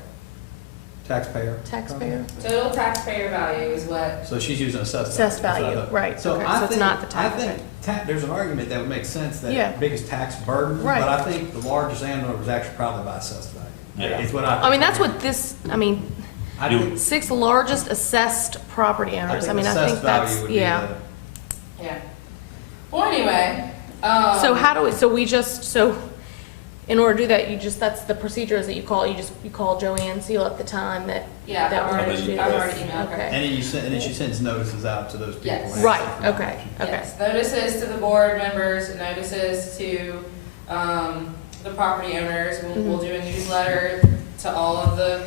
Taxpayer. taxpayer, Total taxpayer value is what, So she's using assessed. assessed value, So- right, So okay, I so it's think, not the I tax. think there's an argument that would make sense Yeah. that biggest tax burden, Right. but I think the largest landowner is actually probably by assessed value. Yeah. Is what I. I mean, that's what this, I mean, I think, 6 largest assessed property owners, I mean, I think assessed value that's, would be yeah. yeah. Well, anyway, So how do we, so in order to do that, that's the procedure is that you call Joanne Seal at the time that. yeah, that I've we're already, gonna do I've this. already emailed her. Okay. and then she sends notices out to those people. Yes. and Right, asks for okay, information. okay. Yes, notices to the board members, notices to, the property owners. We'll do a newsletter to all of the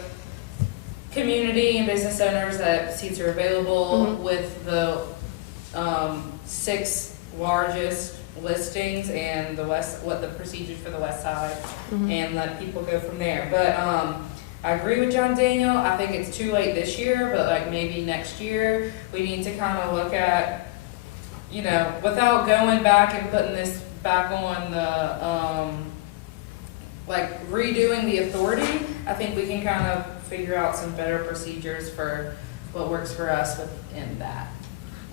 community and business owners that seats are available Mhm. with the, 6 largest listings and what the procedures for the west side, Mhm. and let people go from there. But, I agree with John Daniel. I think it's too late this year, but like maybe next year, we need to kind of look at, without going back and putting this back on the, like redoing the authority, I think we can kind of figure out some better procedures for what works for us within that.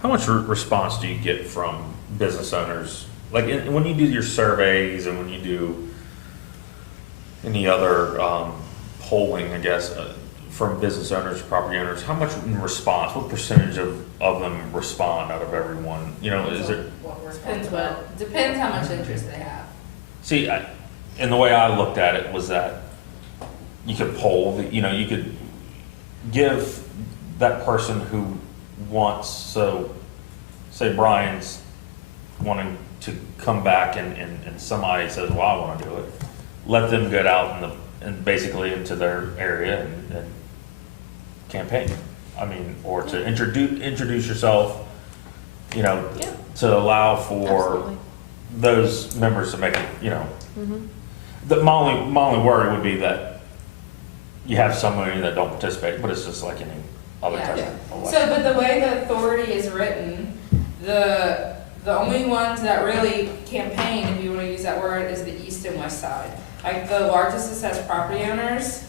How much response do you get from business owners? Like when you do your surveys and when you do any other polling, I guess, from business owners, property owners, how much in response, what percentage of them respond out of everyone? You know, is it, Depends how much interest they have. see, and the way I looked at it was that you could poll, you know, you could give that person who wants, so, say Brian's wanting to come back and somebody says, well, I want to do it, let them get out and basically into their area and campaign. I mean, or to introduce yourself, you know, Yeah. to allow for Absolutely. those members to make it, you know. Mhm. My only worry would be that you have somebody that don't participate, but it's just like any other type of election. So, but the way the authority is written, the only ones that really campaign, if you wanna use that word, is the east and west side. Like the largest assessed property owners,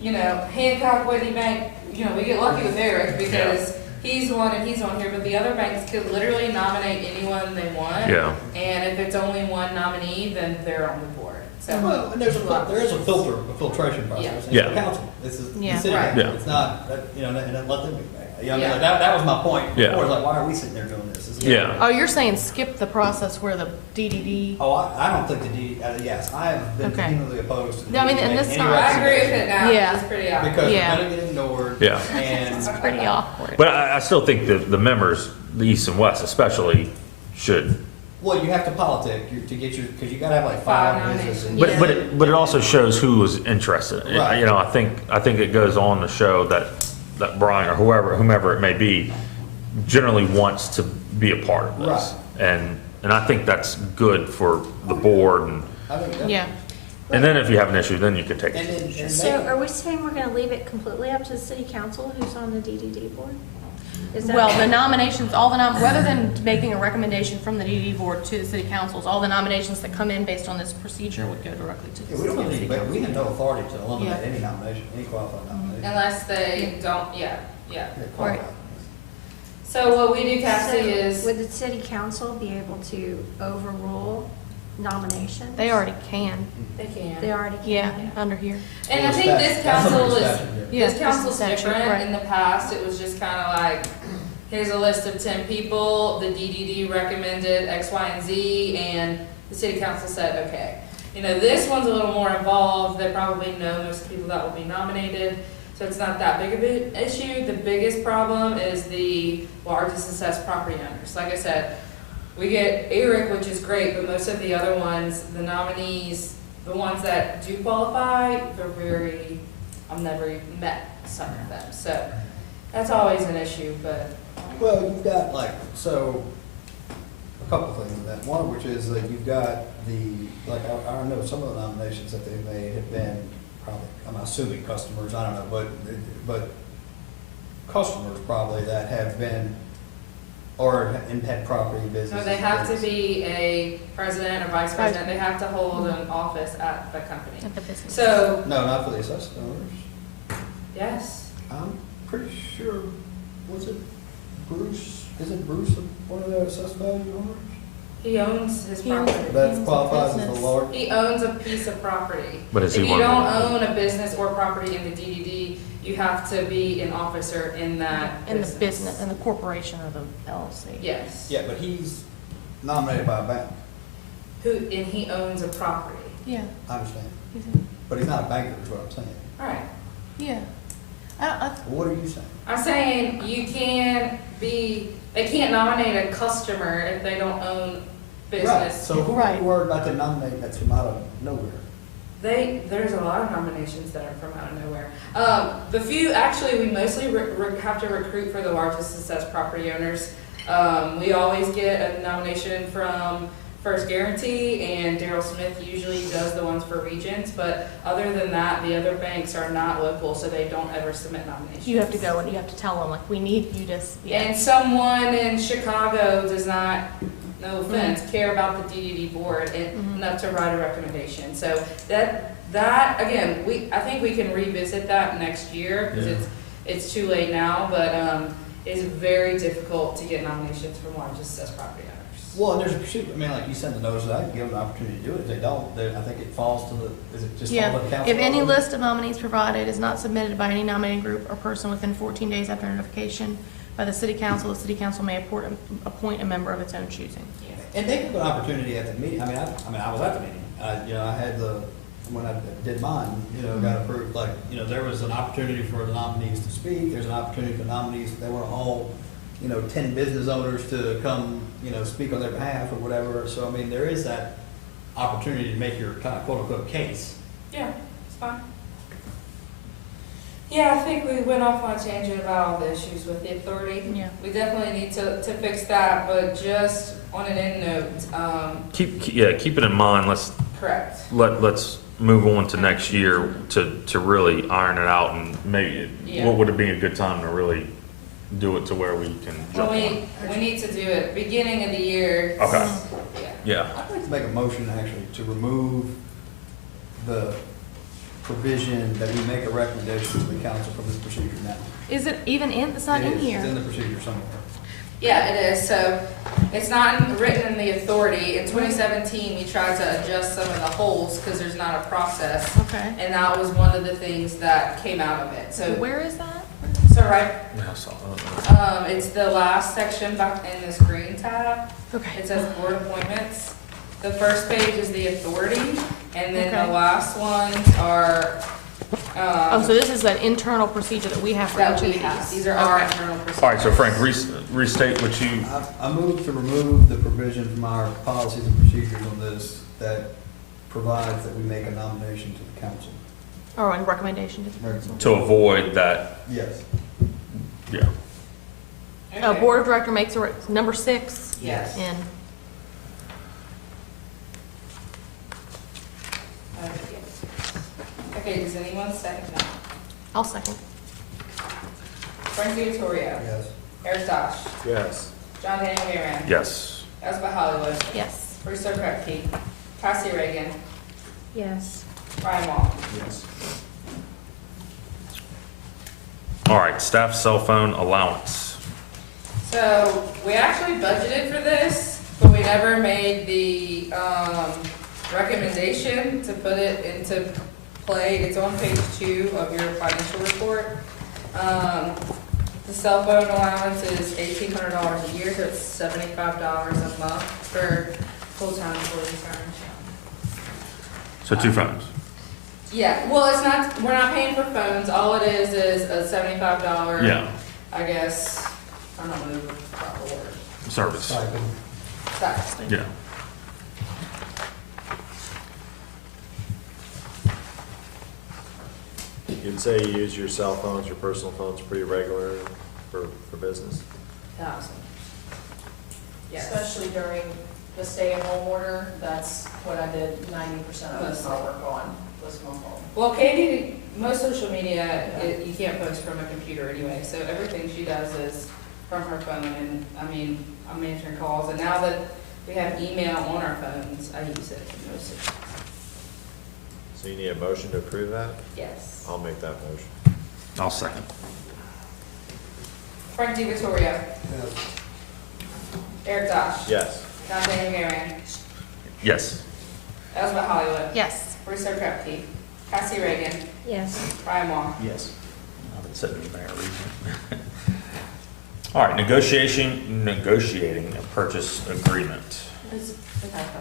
you know, Hancock, Whitney Bank, you know, we get lucky with Eric because he's one and he's on here, but the other banks could literally nominate anyone they want. Yeah. And if it's only one nominee, then they're on the board, so. Well, and there is a filtration process. Yeah. It's the council. This is Yeah. the city Right. council. Yeah. It's not, that, you know, and let them be back. You know, Yeah. like, that was my point Yeah. before. It's like, why are we sitting there doing this? It's- Yeah. Oh, you're saying skip the process where the DDD, Oh, I don't think yes, I have been Okay. vehemently opposed to. No, I mean, and making that's any not- I agree with it now, Yeah. it's pretty obvious. Because Yeah. it's gonna get ignored. Yeah. it's And pretty awkward. But I still think the members, the east and west especially, should. well, you have to politic to get your, because you gotta have like Five five businesses. nominations. But it also shows who is interested. Right. You know, I think it goes on to show that Brian or whomever it may be, generally wants to be a part of this. And I think that's good for the board I think that- Yeah. and then if you have an issue, then you can take And it. then, So are we saying we're gonna leave it completely up to the city council who's on the DDD board? Is that? Well, the nominations, rather than making a recommendation from the DDD board to the city councils, all the nominations that come in based on this procedure would go directly to the we don't have city any, council. we have no authority to eliminate Yeah. any nomination, any qualified nomination. Unless they don't, yeah. Yeah, qualified. So what we do, So Cassie, is, would the city council be able to overrule nominations? They already can, they can. They already can? yeah, under here. And I Well, think that's- this that's under council is, statute, yeah. Yeah, this council's statute, different. right. In the past, it was just kind of like, here's a list of 10 people, the DDD recommended X, Y, and Z, and the city council said, okay. You know, this one's a little more involved, they probably know most of the people that will be nominated, so it's not that big of an issue. The biggest problem is the largest assessed property owners. Like I said, we get Eric, which is great, but most of the other ones, the nominees, the ones that do qualify, I've never met some of them, so that's always an issue, but. Well, you've got like, so, a couple things in that. One of which is that you've got I know some of the nominations that they've made have been probably, I'm assuming customers, I don't know, but customers probably that have been, and had property business. No, they have to be a president or vice president, they have to hold an office at the company. At the business. So, No, not for the assessed owners. yes, I'm pretty sure, was it Bruce, isn't Bruce one of the assessed value owners? he owns his He owns property. That qualifies as business. the large. He owns a piece of property. But is he If you one of don't the- own a business or property in the DDD, you have to be an officer in that In the business, in the corporation or the LLC. Yes. Yeah, but he's nominated by a bank, And he owns a property. Yeah, I understand. he's in- But he's not a banker, is what I'm saying. Right. yeah. What are you saying? I'm saying they can't nominate a customer if they don't own Right, business. so who are Right. you worried about to nominate that's from out of nowhere? There's a lot of nominations that are from out of nowhere. The few, actually, we mostly have to recruit for the largest assessed property owners. We always get a nomination from First Guarantee, and Daryl Smith usually does the ones for Regions, but other than that, the other banks are not local, so they don't ever submit nominations. You have to go and you have to tell them, like, we need you to, And someone in Chicago does not, no offense, care about the DDD board enough to write a recommendation. So that again, I think we can revisit that next year, because it's too late now, but it's very difficult to get nominations from largest assessed property owners. Well, and there's a pursuit, I mean, like you send the notice, I can give them an opportunity to do it. If they don't, then I think it falls to the, is it just all Yeah, the council? if any list of nominees provided is not submitted by any nominating group or person within 14 days after notification by the city council, the city council may appoint a member of its own choosing. And they give an opportunity at the meeting, I mean, I was at the meeting, you know, I had when I did mine, you know, got approved, like, you know, there was an opportunity for the nominees to speak, there's an opportunity for nominees, they were all, you know, 10 business owners to come, you know, speak on their behalf or whatever, so, I mean, there is that opportunity to make your kind of quote-unquote case. Yeah, it's fine. Yeah, I think we went off on a tangent about all the issues with the authority. Yeah. We definitely need to fix that, but just on an end note, Keep it in mind, let's move on to next year to really iron it out, and maybe, Yeah. what would it be a good time to really do it to where we can jump on? we need to do it beginning of the year. Okay. Yeah. Yeah, I'd like to make a motion actually to remove the provision that we make a recommendation to the council from this procedure now. Is it even in, it's not It in is. It's in here? the procedure somewhere. Yeah, it is. So it's not written in the authority. In 2017, we tried to adjust some of the holes because there's not a process. Okay. And that was one of the things that came out of it. So, Where is that? so right, yeah, I saw that. it's the last section back in this green tab. Okay. It says board appointments. The first page is the authority, and then Okay. the last ones are, Oh, so this is an internal procedure that we have for that each we of these? have. These are our Okay. internal procedures. All right, so Frank, restate what you, I move to remove the provision from our policies and procedures on this that provides that we make a nomination to the council. Or a recommendation to the council? to avoid that, Yes. yeah. A board of director makes a, number 6 Yes. in. Okay, does anyone second that? I'll second. Frank Vittoria, Yes. Eric Dosh, Yes. John Daniel Aaron, Yes. Elizabeth Hollywood, Yes. Bruce Krepke, Cassie Reagan, Yes. Ryan Wall. Yes. All right, staff cell phone allowance. So, we actually budgeted for this, but we never made the, recommendation to put it into play. It's on page 2 of your financial report. The cell phone allowance is $1,800 a year, so it's $75 a month for full-time employees. So 2 phones. Yeah, well, it's not, we're not paying for phones, all it is a $75. Yeah, I guess, I don't know the proper word. service. Stipend. Tax. Yeah. You'd say you use your cell phones, your personal phones pretty regular for business? $1,000. Yes. Especially during the stay-at-home order, that's what I did 90% of my work on, was my phone. Well, Katie, most social media, you can't post from a computer anyway, so everything she does is from her phone, and, I mean, I'm answering calls, and now that we have email on our phones, I use it mostly. So you need a motion to approve that? Yes. I'll make that motion. I'll second. Frank DiVittorio, Yes. Eric Dosh. Yes. John Daniel Aaron, Yes. Elizabeth Hollywood, Yes. Bruce Krepke, Cassie Reagan, Yes. Ryan Wall. Yes. I've been sitting in there reading. All right, negotiating a purchase agreement.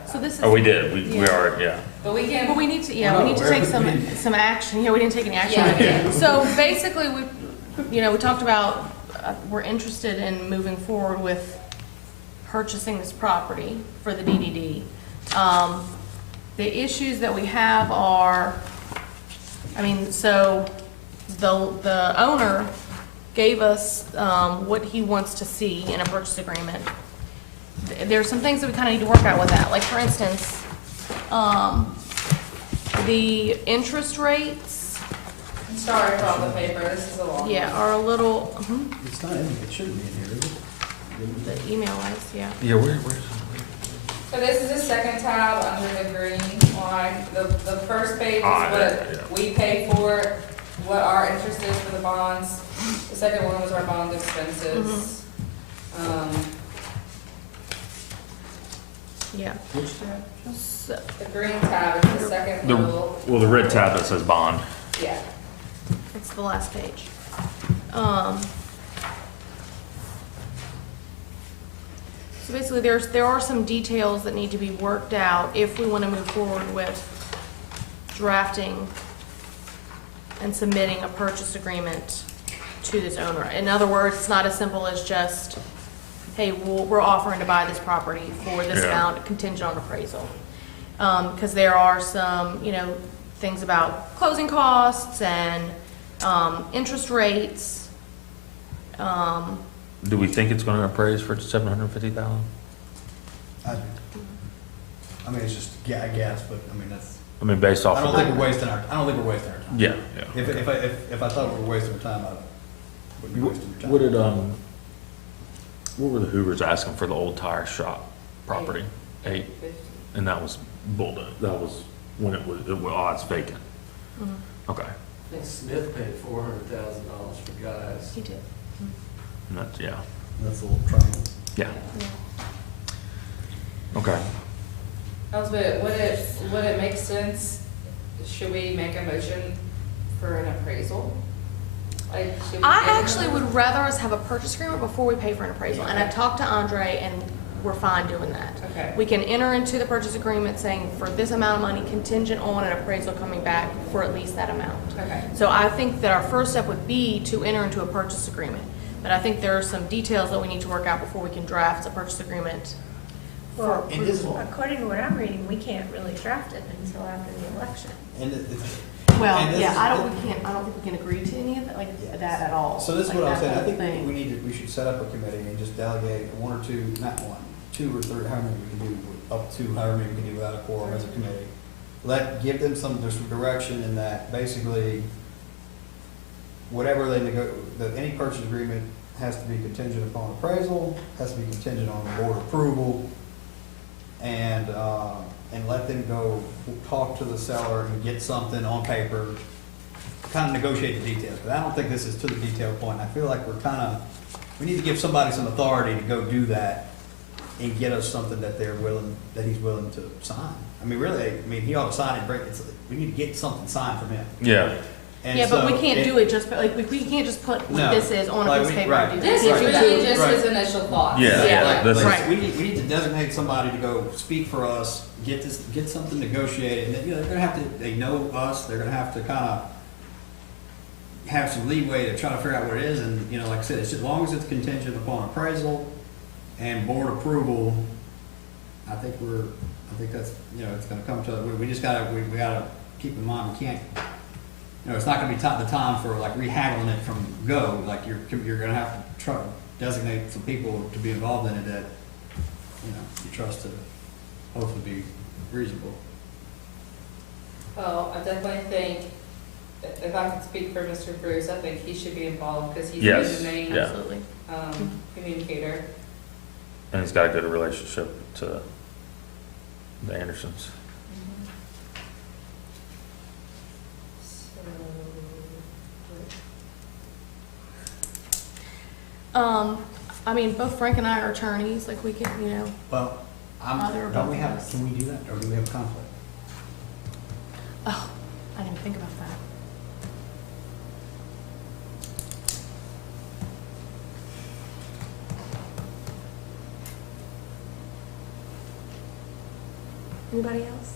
So this is. Oh, we did, we Yeah. are, yeah. But we can. But we need to, Well, no, we need to where take would we- some action. Yeah, we didn't take any action. Yeah, on it. yeah. So basically, we talked about, we're interested in moving forward with purchasing this property for the DDD. The issues that we have are, so the owner gave us what he wants to see in a purchase agreement. There's some things that we kind of need to work out with that. Like, for instance, the interest rates, I'm sorry for all the paper, this is a long one. are a little, It's not in, it shouldn't be in here, is it? the email is, yeah. Yeah, where's So this is the second tab under the green line. The first page is Ah, what yeah. we pay for, what our interest is for the bonds. The second one was our bond expenses. Yeah. Which tab? So, The green tab is the second The, little, well, the red tab that says bond. yeah. it's the last page. So basically, there are some details that need to be worked out if we want to move forward with drafting and submitting a purchase agreement to this owner. In other words, it's not as simple as just, hey, we're offering to buy this property for this Yeah. amount contingent on appraisal. Because there are some, things about closing costs and interest rates. Do we think it's gonna appraise for $750,000? I do. I mean, it's just, I guess, but, I mean, that's, I mean, based off I of don't think the. we're wasting our, I don't think we're wasting our time. Yeah, yeah. If I thought we were wasting our time, I would be wasting our time. What did, what were the Hoovers asking for the old tire shop property? 8, and that was bulldozed, that was when it was, it's vacant. Okay, I think Smith paid $400,000 for guys. He did. and that's, yeah, That's a little triangle. yeah, okay. Elizabeth, would it make sense, should we make a motion for an appraisal? Like, should we I give actually them- would rather us have a purchase agreement before we pay for an appraisal, and I talked to Andre, and we're fine doing that. Okay. We can enter into the purchase agreement saying for this amount of money contingent on an appraisal coming back for at least that amount. Okay. So I think that our first step would be to enter into a purchase agreement, but I think there are some details that we need to work out before we can draft a purchase agreement for Well, And this- approval. according to what I'm reading, we can't really draft it until after the election. And Well, and this yeah, is- I don't think we can agree to any of that, like that at all. So this is Like what I'm that saying, I whole think thing. we should set up a committee and just delegate one or two, not one, 2 or 3, however many we can do, up to however many we can do without a quorum as a committee. Give them some direction in that basically, whatever any purchase agreement has to be contingent upon appraisal, has to be contingent on board approval, and let them go talk to the seller and get something on paper, kind of negotiate the details. But I don't think this is to the detail point. I feel like we need to give somebody some authority to go do that and get us something that he's willing to sign. I mean, really, he ought to sign it, we need to get something signed from him. Yeah, And Yeah, but we so can't do it just, like, we can't just put what No. this is on a Like, piece of paper right. and do This that. is We can't really do- just Right. his initial thoughts. Yeah, Like, this is- we need to designate somebody to go speak for us, get something negotiated, and then, they're gonna have to, they know us, they're gonna have to kinda have some leeway to try to figure out what it is, and, like I said, it's as long as it's contingent upon appraisal and board approval, I think that's, it's gonna come to, we just gotta keep in mind, we can't, it's not gonna be the time for like rehaggling it from go, like you're gonna have to designate some people to be involved in it that, you trust to hopefully be reasonable. Well, I definitely think, if I could speak for Mr. Bruce, I think he should be involved, because he's Yes, the main, yeah. Absolutely. communicator. and he's got a good relationship to the Andersons. I mean, both Frank and I are attorneys, like we can, Well, Either or don't both we of have, us. can we do that, or do we have a conflict? oh, I didn't even think about that. Anybody else?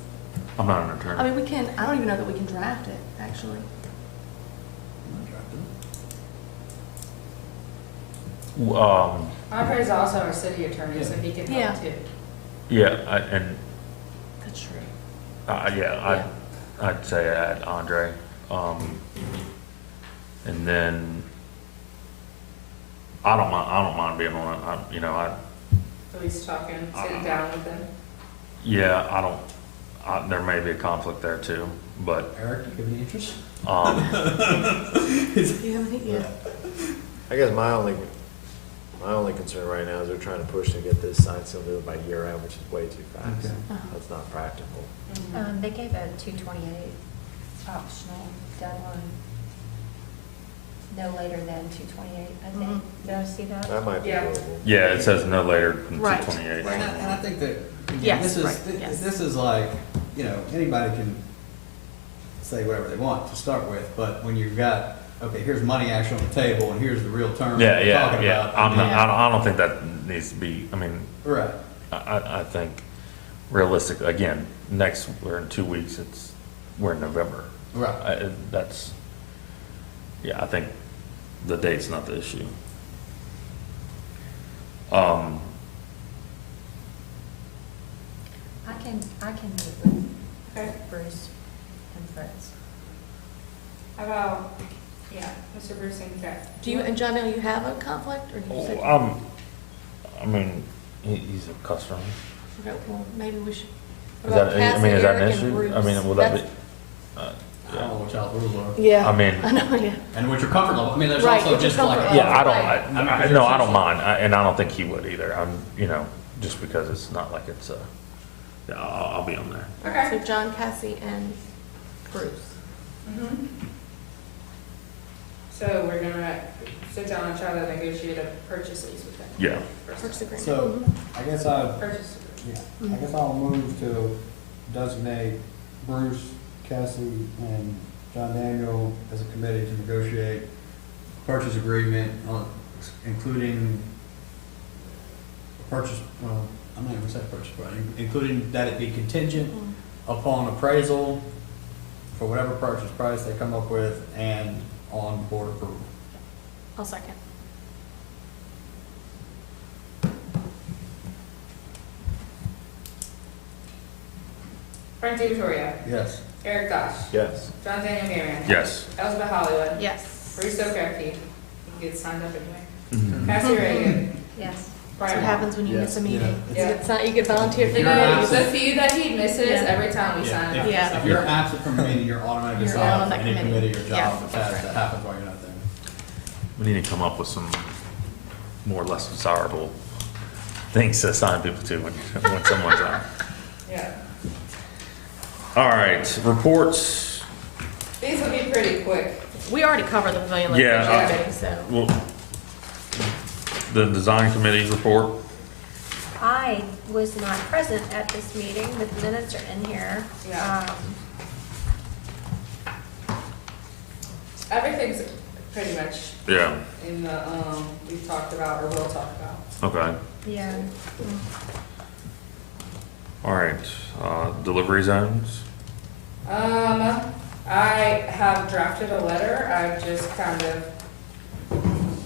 I'm not an I attorney. mean, I don't even know that we can draft it, actually. I'm not drafting Andre's also our city attorney, so he can Yeah. help too. yeah, and, That's true. yeah, I'd say add Andre. And then, I don't mind being on it, So he's talking, sitting down with them. yeah, there may be a conflict there too, but, it. Eric, do you have any interest? Do you have any? Yeah. I guess my only concern right now is they're trying to push to get this signed sealed delivered by year end, which is way too fast. Okay. That's not practical. They gave a 2/28 optional deadline. no later than 2/28, I think. Did I see that? That might be Yeah. doable. Yeah, it says no later than Right. 2/28. And I think that, again, Yes, this is, right, yes. this is like, you know, anybody can say whatever they want to start with, but when you've got, okay, here's money actually on the table, and here's the real terms Yeah, we're yeah, talking yeah. about. I'm not, then- I don't think that needs to be, I mean, Right. I think realistic, again, we're in 2 weeks, we're in November. Right. That's, yeah, I think the date's not the issue. I can meet with Okay. Bruce and Fritz. How about, yeah, Mr. Bruce and Kat? Do you, and John, now you have a conflict, or do you say? I mean, he's a customer. Okay, well, maybe we should. Is what about that, I Cassie, mean, is that an Eric, and issue? I Bruce? mean, will that be? That's- I don't know what y'all's rules are. Yeah. I mean, I know, yeah. And what your comfort level, I mean, there's Right, also what's your just like. comfort yeah, I don't, Right. no, I don't mind, and I don't think he would either. Just because it's not like it's yeah, I'll be on there. Okay. So John, Cassie, and Bruce. Mhm. So we're gonna sit down and try to negotiate a purchase lease with them. Yeah. Purchase agreement. So, I guess Purchase. I guess I'll move to designate Bruce, Cassie, and John Daniel as a committee to negotiate Purchase agreement on, including purchase, well, I'm not even gonna say purchase, but including that it be contingent upon appraisal for whatever purchase price they come up with and on board approval. I'll second. Frank DeVitoria, Yes. Eric Dosh, Yes. John Daniel Marion. Yes. Elizabeth Hollywood. Yes. Bruce O'Keefe. You can get signed up anyway. Mhm. Cassie Reagan. Yes. That's Brian what Moore. happens when you miss a Yes. meeting. Yeah. It's not, you get volunteer for The You're the few that he misses, Yeah. every time we sign him up. Yeah. If you're absent from a meeting, you're automatically You're signed on up for that any committee. committee or Yeah, job that's right. that happens while you're not there. We need to come up with some more or less desirable things to assign people to when someone's out. Yeah. All right, reports. These will be pretty quick. We already covered the pavilion Yeah, location committee, so. Well, the design committee report. I was not present at this meeting, but the minutes are in here. Yeah. Everything's pretty much Yeah, in the, we've talked about or will talk about. okay. Yeah. All right, delivery zones. I have drafted a letter. I've just kind of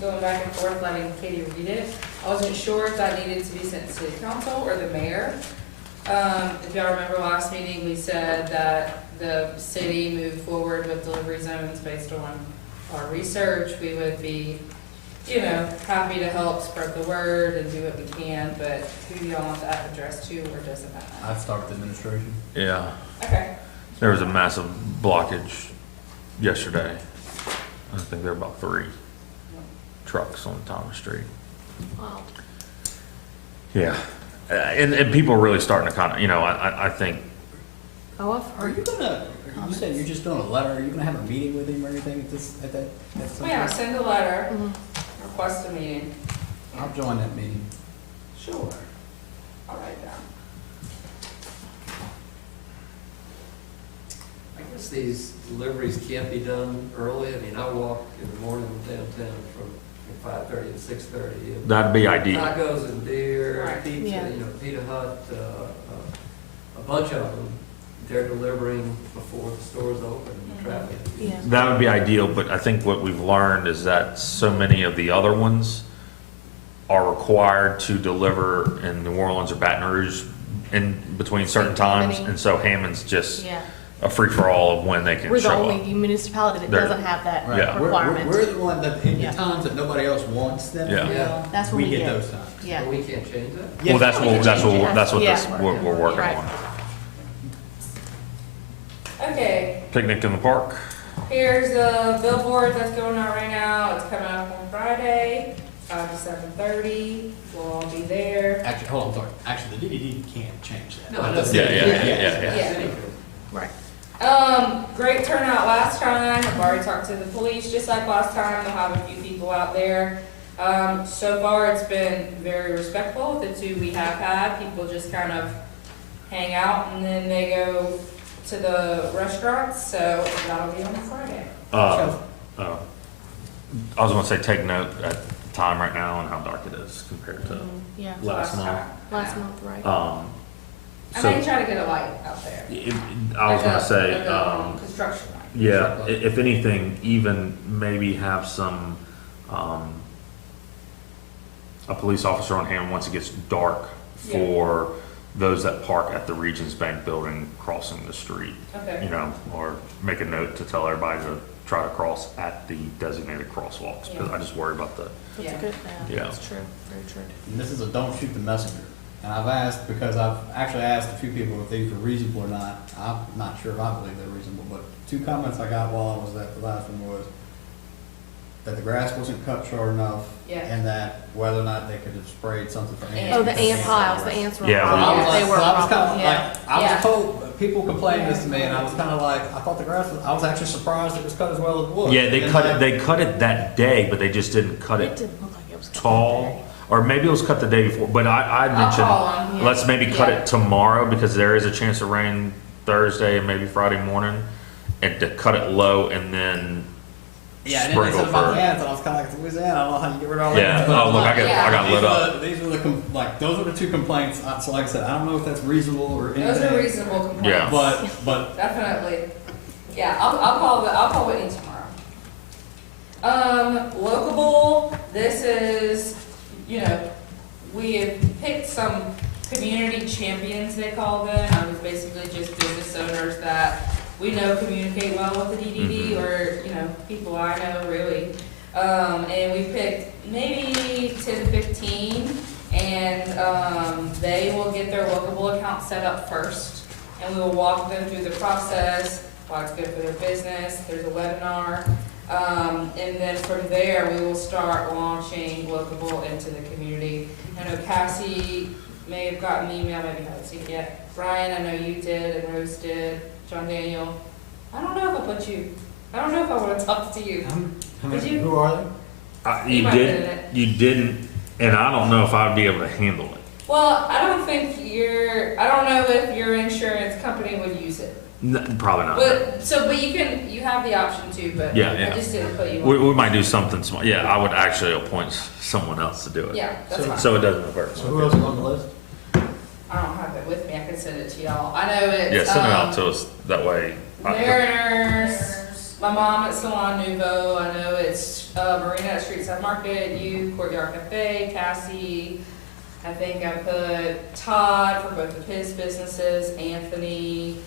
going back and forth, letting Katie read it. I wasn't sure if that needed to be sent to city council or the mayor. If y'all remember last meeting, we said that the city moved forward with delivery zones based on our research. We would be, happy to help spread the word and do what we can, but who do y'all want that addressed to, or does it matter? I'd start with administration. Yeah, Okay. there was a massive blockage yesterday. I think there were about 3 trucks on Thomas Street. Wow. Yeah, and people are really starting to kind of, I think, Oh, I've Are heard. you gonna, you said you're just doing a letter, are you gonna have a meeting with him or anything at some Yeah, point? send a letter, Mhm. request a meeting. I'll join that meeting. Sure. I'll write it down. I guess these deliveries can't be done early. I mean, I walk in the morning downtown from 5:30 to 6:30. and that'd be ideal. Tacos and beer, Right. pizza, Yeah. Pizza Hut, a bunch of them. They're delivering before the stores open and traffic. Yeah. That would be ideal, but I think what we've learned is that so many of the other ones are required to deliver in New Orleans or Baton Rouge in between certain times, Many. and so Hammond's just Yeah. a free-for-all of when they can We're the show up. only municipality that They're- doesn't have that Right. Yeah. requirement. We're the one that, in the Yeah. times that nobody else wants them, Yeah. Yeah. That's what we we get get. those times. Yeah. Well, we can't change that. Well, that's what, that's what, that's what Yeah. this, we're working Right. on. Okay, Picnic in the park. here's the billboard that's going out right now. It's coming up on Friday, 5 to 7:30. We'll all be there. Actually, hold on, sorry, actually, the DDD can't change that. No, it doesn't. Yeah, yeah, yeah, yeah. Yeah. Right. Great turnout last time. I've already talked to the police, just like last time. They'll have a few people out there. So far, it's been very respectful. The two we have had, people just kind of hang out and then they go to the restaurants, so that'll be on Friday. I was gonna say, take note at the time right now and how dark it is compared to Yeah, last month. time. last month, right? I So, may try to get a light out there. I was Like gonna say, like a construction light. yeah, if anything, even maybe have some, a police officer on hand once it gets dark for those that park at the Regions Bank building crossing the street. Okay. You know, or make a note to tell everybody to try to cross at the designated crosswalks, because Yeah. I just worry about the, That's Yeah. a good, Yeah. that's true, very true. And this is a don't shoot the messenger. And I've asked, because I've actually asked a few people if these were reasonable or not. I'm not sure if I believe they're reasonable, but two comments I got while I was at the last one was that the grass wasn't cut short enough, Yeah. and that whether or not they could have sprayed something for ants. Oh, the because ant piles, the ants were. a Yeah, So problem. I was like, They were so a I was kind problem, of yeah. like, I Yeah. was told, people complained this to me, and I was kind of like, I thought the grass was, I was actually surprised it was cut as well as wood. yeah, they And cut then- it, they cut it that day, but they just didn't cut It it didn't look like it was. cut tall, or maybe it was cut the day before, but I I'll mentioned, call them. let's maybe cut Yeah. it tomorrow, because there is a chance of rain Thursday and maybe Friday morning, and to cut it low and then Yeah, and then they said sprinkle about the for. ants, and I was kind of like, Louisiana, I don't know how you get rid of all that. Yeah, But oh, look, I Yeah. got lit up. These were the, like, those were the two complaints, so like I said, I don't know if that's reasonable or anything. Those are reasonable complaints. Yeah. But Definitely. Yeah, I'll call Whitney tomorrow. Locable, this is, you know, we have picked some community champions, they call them. It's basically just business owners that we know communicate well with the DDD, or, you know, people I know really. And we picked maybe 10, 15, and they will get their Locable account set up first. And we will walk them through the process, why it's good for their business. There's a webinar. And then from there, we will start launching Locable into the community. I know Cassie may have gotten an email, maybe haven't seen it yet. Brian, I know you did, and Rose did, John Daniel. I don't know if I put you, I don't know if I want to talk to you. Did you? who are they? You might have been in it. You didn't, and I don't know if I'd be able to handle it. Well, I don't know if your insurance company would use it. Probably not. But you have the option to, but Yeah, I yeah. just didn't put you We on. might do something small. Yeah, I would actually appoint someone else to do it. Yeah, that's fine. So it doesn't hurt. So who else is on the list? I don't have it with me, I can send it to y'all. I know it's, Yeah, send it out to us, that way. Mariners, my mom at Salon Nouveau, I know it's Marina at Street Side Market, you, Courtyard Cafe, Cassie. I think I put Todd for both of his businesses, Anthony.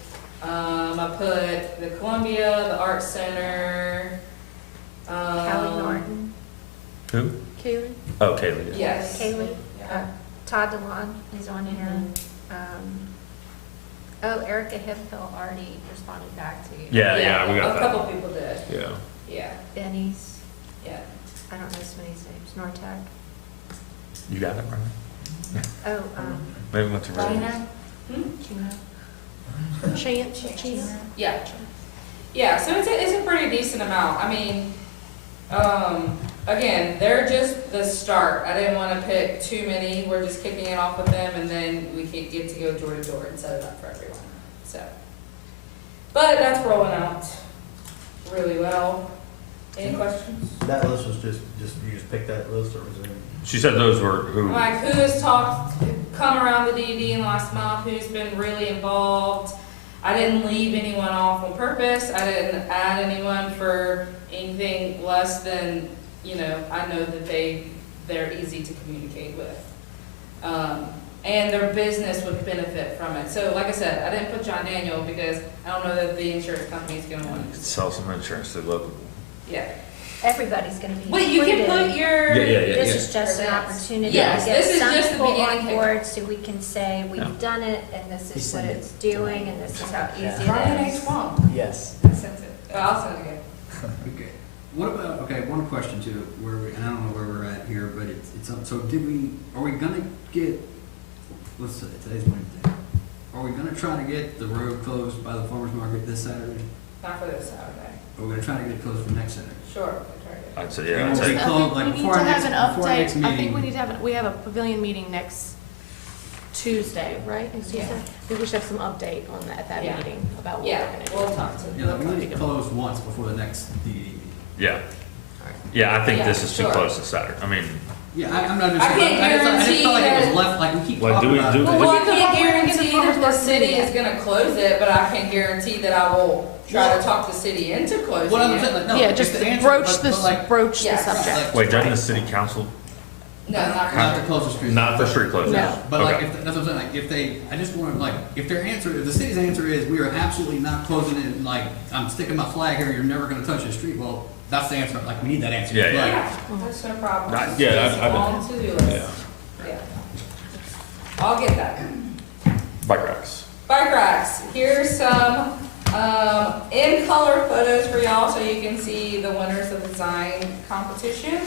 I put the Columbia, the Art Center. Callie Norton, Who? Kaylee? Oh, Kaylee. Yes. Kaylee, Todd DeLon is on here. Erica Hemphill already responded back to you. Yeah, we got A that. couple people did, Yeah. yeah, Benny's, yeah. I don't know somebody's names, Nortec. You got it, right? Oh, Maybe we went to Gina, Hmm? Chance, Chance? Yeah. Yeah, so it's a pretty decent amount. I mean, again, they're just the start. I didn't want to pick too many. We're just kicking it off with them, and then we get to go door to door and set it up for everyone. So, but that's rolling out really well. Any questions? That list was just, you just picked that list, or was it? She said those were who? Like, who has come around the DD in the last month, who's been really involved. I didn't leave anyone off on purpose. I didn't add anyone for anything less than, you know, I know that they're easy to communicate with. And their business would benefit from it. So like I said, I didn't put John Daniel because I don't know that the insurance company's gonna want You to. could sell some insurance to local. Yeah. everybody's gonna be But you can included. put your. This is just an Events. opportunity to Yes, get this is some just the people beginning on kick. board so we can say, Yeah. we've done it and this is what send it it's doing and this is how easy Brian it H. is. Wong. Yes. I sent it. I'll send it again. Okay, what about, okay, one question too, where we, and I don't know where we're at here, but it's, so are we gonna get, let's say, today's Wednesday. are we gonna try to get the road closed by the farmer's market this Saturday? Not for this Saturday. Or we're gonna try to get it closed for next Saturday? Sure, we'll try to get I'd say, And yeah, I'd we'll say, be I closed, think like, we need before to our have next- an before our next update. I think meeting. we need to have, we have a pavilion meeting next Tuesday, right? Next Tuesday? I think we should have some update on that, at that Yeah. meeting about what Yeah, we're gonna do. we'll talk to Yeah, like, we need to close once before the next DD meeting. yeah. Yeah, I think Yeah, this is too sure. close to Saturday. I mean, Yeah, I'm not just, I can't I just felt like it guarantee was left, like, we keep Like, do talking we- about do it. we- Well, I We could can't probably get the guarantee farmer's that the market city meeting. is gonna close it, but I can guarantee that I will try to talk the city into closing What I'm saying, it. like, no. Yeah, if just the answer- broach but this, like, broach the Yes. subject. like, wait, doesn't the city council, No, not Not to close the street. not for street closures? No. But like, Okay. if, that's what I'm saying, like, if they, I just want to, like, if their answer, if the city's answer is, we are absolutely not closing it, like, I'm sticking my flag here, you're never gonna touch the street, well, that's the answer, like, we need that answer. Yeah, yeah. Like, Yeah, that's no problem. Right, yeah, It's I- on to-do list. Yeah. I'll get that. Bike racks. Bike racks, here's some, in color photos for y'all, so you can see the winners of the design competition.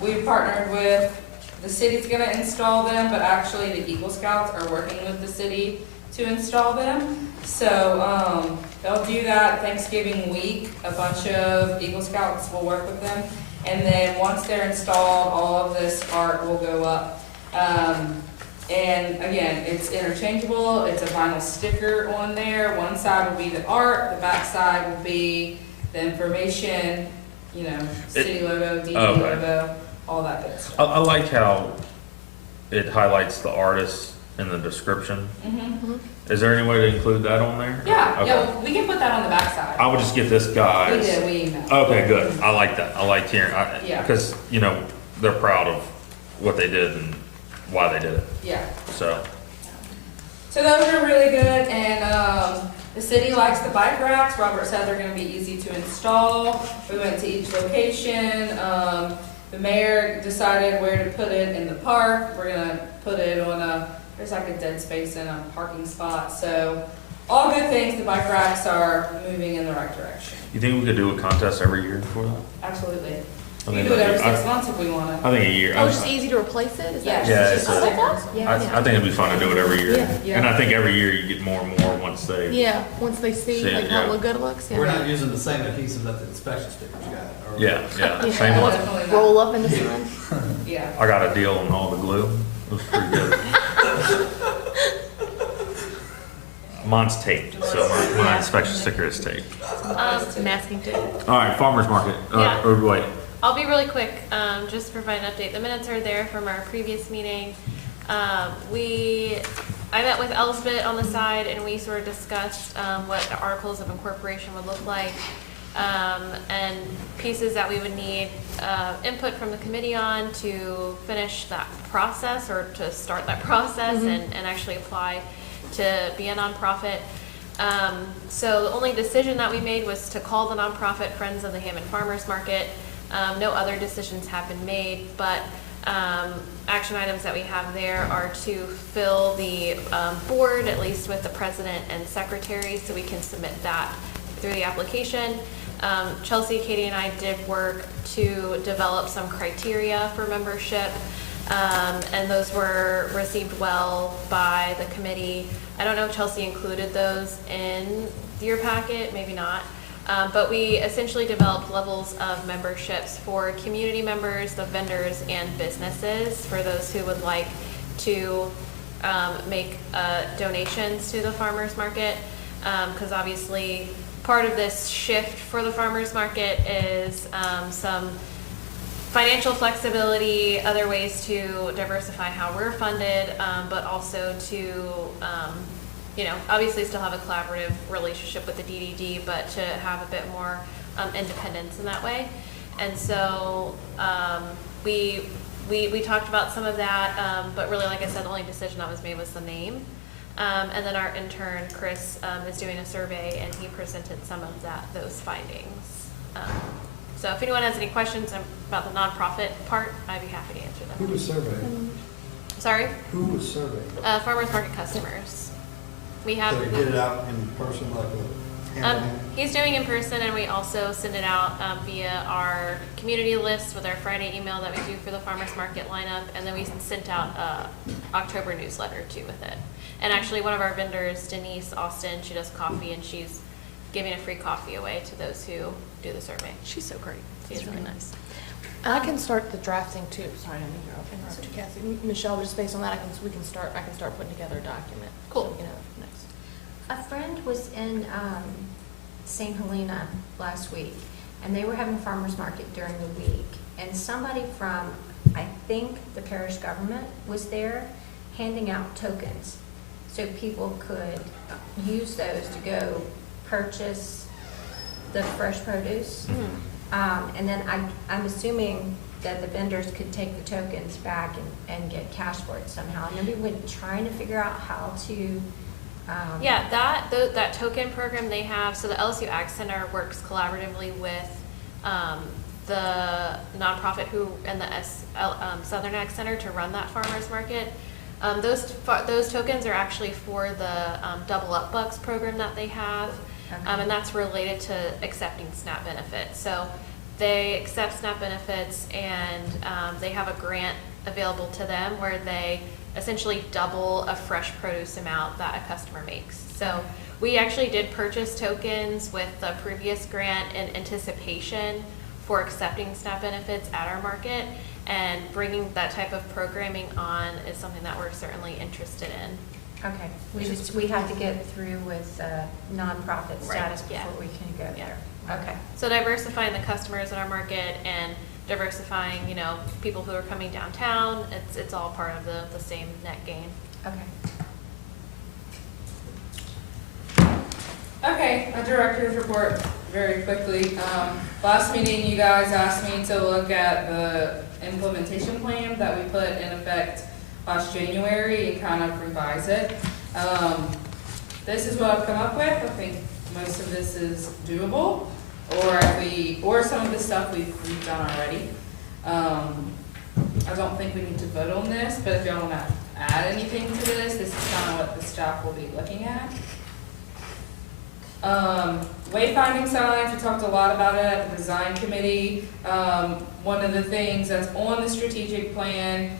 We've partnered with, the city's gonna install them, but actually the Eagle Scouts are working with the city to install them. So, they'll do that Thanksgiving week, a bunch of Eagle Scouts will work with them. And then once they're installed, all of this art will go up. And again, it's interchangeable, it's a vinyl sticker on there. One side will be the art, the back side will be the information, you know, city logo, DD okay. logo, all that good stuff. I like how it highlights the artist in the description. Mhm. Is there any way to include that on there? Yeah, Okay. yeah, we can put that on the back side. I would just get this We guy's. did, we emailed. Okay, good. I like that. I like hearing, Yeah. because, you know, they're proud of what they did and why they did it, Yeah. so. So those are really good, and the city likes the bike racks. Robert said they're gonna be easy to install. We went to each location. The mayor decided where to put it in the park. We're gonna put it on there's like a dead space in a parking spot. So all good things. The bike racks are moving in the right direction. You think we could do a contest every year for that? Absolutely. I We think can do it every that'd be- 6 months if we want it. I think a year. Oh, it's just easy to replace it? Is that? Yeah, Yeah, it's just it's a a- sticker. Yeah, I think it'd be fun to do it every year. Yeah. And I think every year you get more and more once they. Yeah, once they see See it, like how yeah. good it looks, yeah. We're not using the same adhesive that the inspection stickers got. or- Yeah, yeah, Yeah. same one. Definitely not. Roll up in the sun. Yeah. I got a deal on all the glue. It was pretty good. Mine's taped, so my inspection sticker is taped. Masking tape. All right, farmer's market, Yeah. or wait, I'll be really quick, just to provide an update. The minutes are there from our previous meeting. I met with Elsbeth on the side and we sort of discussed, what the articles of incorporation would look like, and pieces that we would need, input from the committee on to finish that process or to start that process and actually apply to be a nonprofit. So the only decision that we made was to call the nonprofit Friends of the Hammond Farmers Market. No other decisions have been made, but action items that we have there are to fill the board, at least with the president and secretary, so we can submit that through the application. Chelsea, Katie, and I did work to develop some criteria for membership, and those were received well by the committee. I don't know if Chelsea included those in your packet, maybe not. But we essentially developed levels of memberships for community members, the vendors, and businesses, for those who would like to make donations to the farmers market. Because obviously, part of this shift for the farmers market is some financial flexibility, other ways to diversify how we're funded, but also to obviously still have a collaborative relationship with the DDD, but to have a bit more independence in that way. And so we talked about some of that, but really, like I said, the only decision that was made was the name. And then our intern, Chris, is doing a survey, and he presented some of those findings. So if anyone has any questions about the nonprofit part, I'd be happy to answer Who them. was surveyed? Sorry? Who was surveyed? Farmers market customers. We have. So you get it out in person like He's doing in person, and we also send it out via our community list with our Friday email that we do for the farmers market lineup, and then we sent out October newsletter too with it. And actually, one of our vendors, Denise Austin, she does coffee, and she's giving a free coffee away to those who do the survey. She's so great. She's She's really really nice. I can start the drafting too. Sorry, I didn't mean to interrupt you, Kathy. Michelle, just based on that, I can start putting together a document. Cool. So we can have next. A friend was in St. Helena last week, and they were having farmers market during the week, and somebody from, I think, the parish government was there handing out tokens, so people could use those to go purchase the fresh produce. And then I'm assuming that the vendors could take the tokens back and get cash for it somehow. And then we were trying to figure out how to. Yeah, that token program they have, so the LSU Ag Center works collaboratively with the nonprofit and the Southern Ag Center to run that farmers market. Those tokens are actually for the Double Up Bucks program that they have, and that's related to accepting SNAP benefits. So they accept SNAP benefits, and they have a grant available to them where they essentially double a fresh produce amount that a customer makes. So we actually did purchase tokens with the previous grant in anticipation for accepting SNAP benefits at our market, and bringing that type of programming on is something that we're certainly interested in. Okay, we have to get through with nonprofit status Yeah. before we can go there. Okay. So diversifying the customers in our market and diversifying, people who are coming downtown, it's all part of the same net gain. Okay. Okay, a director's report very quickly. Last meeting, you guys asked me to look at the implementation plan that we put in effect last January and kind of revise it. This is what I've come up with. I think most of this is doable, or some of the stuff we've done already. I don't think we need to vote on this, but if y'all want to add anything to this is kind of what the staff will be looking at. Wayfinding signs, we talked a lot about it at the design committee. One of the things that's on the strategic plan,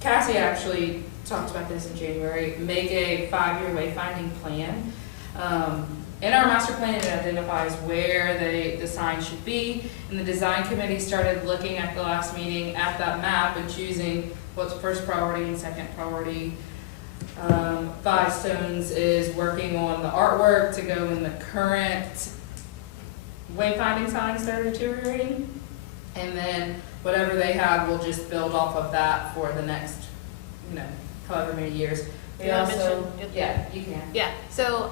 Cassie actually talked about this in January, make a 5-year wayfinding plan. In our master plan, it identifies where the sign should be, and the design committee started looking at the last meeting at that map and choosing what's first priority and second priority. Five Stones is working on the artwork to go in the current wayfinding signs that are deteriorating, and then whatever they have, we'll just build off of that for the next, however many years. Do you want to mention? Yeah, you can. Yeah, so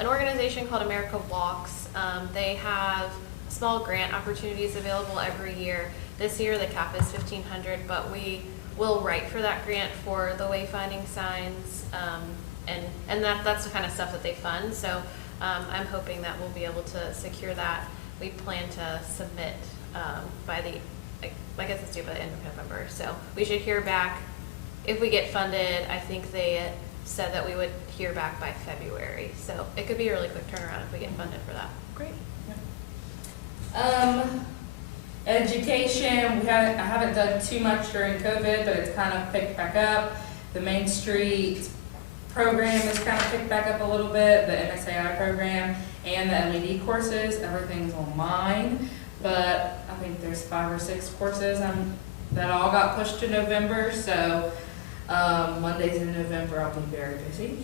an organization called America Walks, they have small grant opportunities available every year. This year the cap is $1,500, but we will write for that grant for the wayfinding signs, and that's the kind of stuff that they fund. So I'm hoping that we'll be able to secure that. We plan to submit by I guess it's due by the end of November. So we should hear back if we get funded. I think they said that we would hear back by February. So it could be a really quick turnaround if we get funded for that. Great. Education, I haven't done too much during COVID, but it's kind of picked back up. The Main Street program has kind of picked back up a little bit, the MSAI program, and the LED courses. Everything's online, but I think there's 5 or 6 courses that all got pushed to November, so Mondays in November I'll be very busy.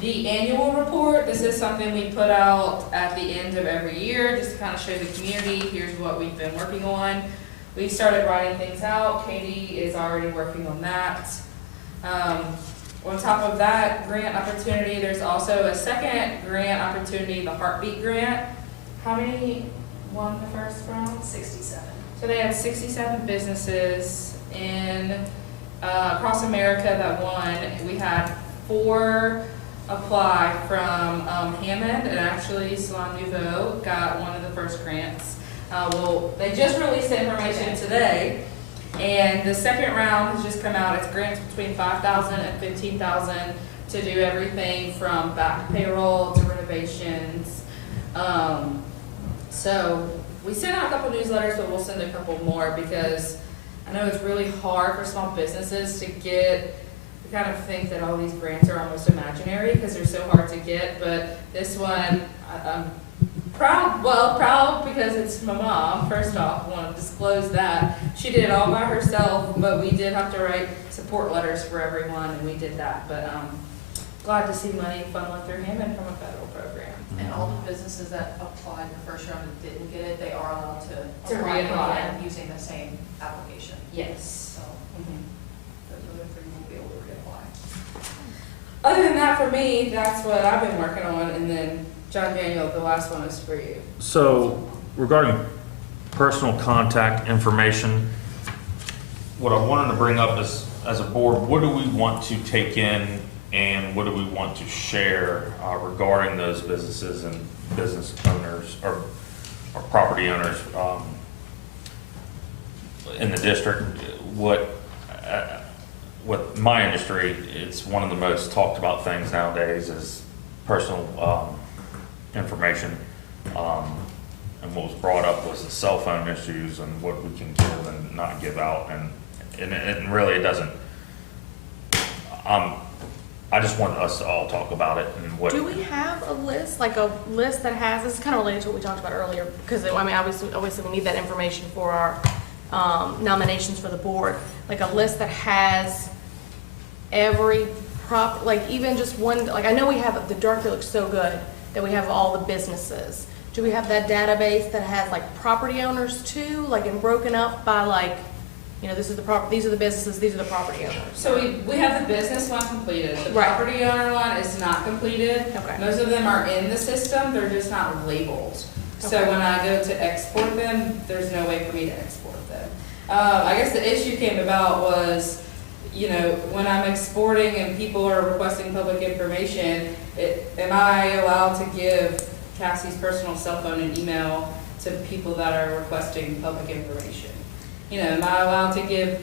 The annual report, this is something we put out at the end of every year, just to kind of show the community, here's what we've been working on. We started writing things out. Katie is already working on that. On top of that grant opportunity, there's also a second grant opportunity, the Heartbeat Grant. How many won the first round? 67. So they had 67 businesses across America that won. We had 4 apply from Hammond, and actually Salon Nouveau got one of the first grants. They just released the information today, And the second round has just come out, it's grants between $5,000 and $15,000 to do everything from back payroll to renovations. So we sent out a couple newsletters, but we'll send a couple more because I know it's really hard for small businesses to get, we kind of think that all these grants are almost imaginary because they're so hard to get, but this one, I'm proud because it's my mom, first off, I want to disclose that. She did it all by herself, but we did have to write support letters for everyone, and we did that, but glad to see money funneling through Hammond from a federal program. And all the businesses that applied the first round and didn't get it, they are allowed to To apply reapply. again using the same application. Yes. So, those other three will be able to reapply. Other than that, for me, that's what I've been working on, and then John Daniel, the last one is for you. So regarding personal contact information, what I wanted to bring up is, as a board, what do we want to take in and what do we want to share regarding those businesses and business owners or property owners in the district? With my industry, it's one of the most talked about things nowadays is personal information. And what was brought up was the cell phone issues and what we can give and not give out. And really it doesn't, I just want us to all talk about it and what. Do we have a list, like a list that has, this is kind of related to what we talked about earlier, because I mean, obviously we need that information for our nominations for the board, like a list that has every like even just one, like I know we have, the directory looks so good that we have all the businesses. Do we have that database that has like property owners too, like and broken up by like, you know, this is the these are the businesses, these are the property owners? So we have the business one completed. The Right. property owner one is not completed. Okay. Most of them are in the system, they're just not labeled. So Okay. when I go to export them, there's no way for me to export them. I guess the issue came about was, you know, when I'm exporting and people are requesting public information, am I allowed to give Cassie's personal cell phone and email to people that are requesting public information? You know, am I allowed to give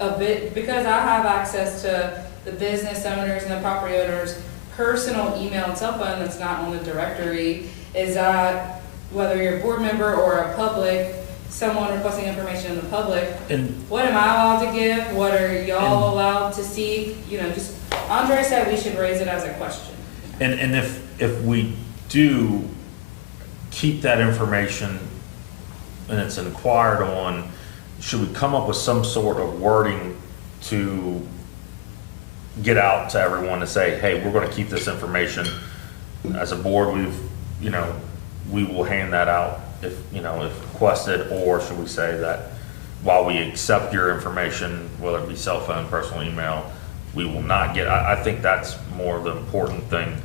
a bit, because I have access to the business owners and the property owners' personal email and cell phone that's not on the directory, is that whether you're a board member or a public, someone requesting information in the public, And what am I allowed to give? What are y'all allowed to see? You know, just, Andre said we should raise it as a question. And if we do keep that information and it's inquired on, should we come up with some sort of wording to get out to everyone to say, hey, we're gonna keep this information. As a board, we will hand that out if requested, or should we say that while we accept your information, whether it be cell phone, personal email, we will not get, I think that's more the important thing.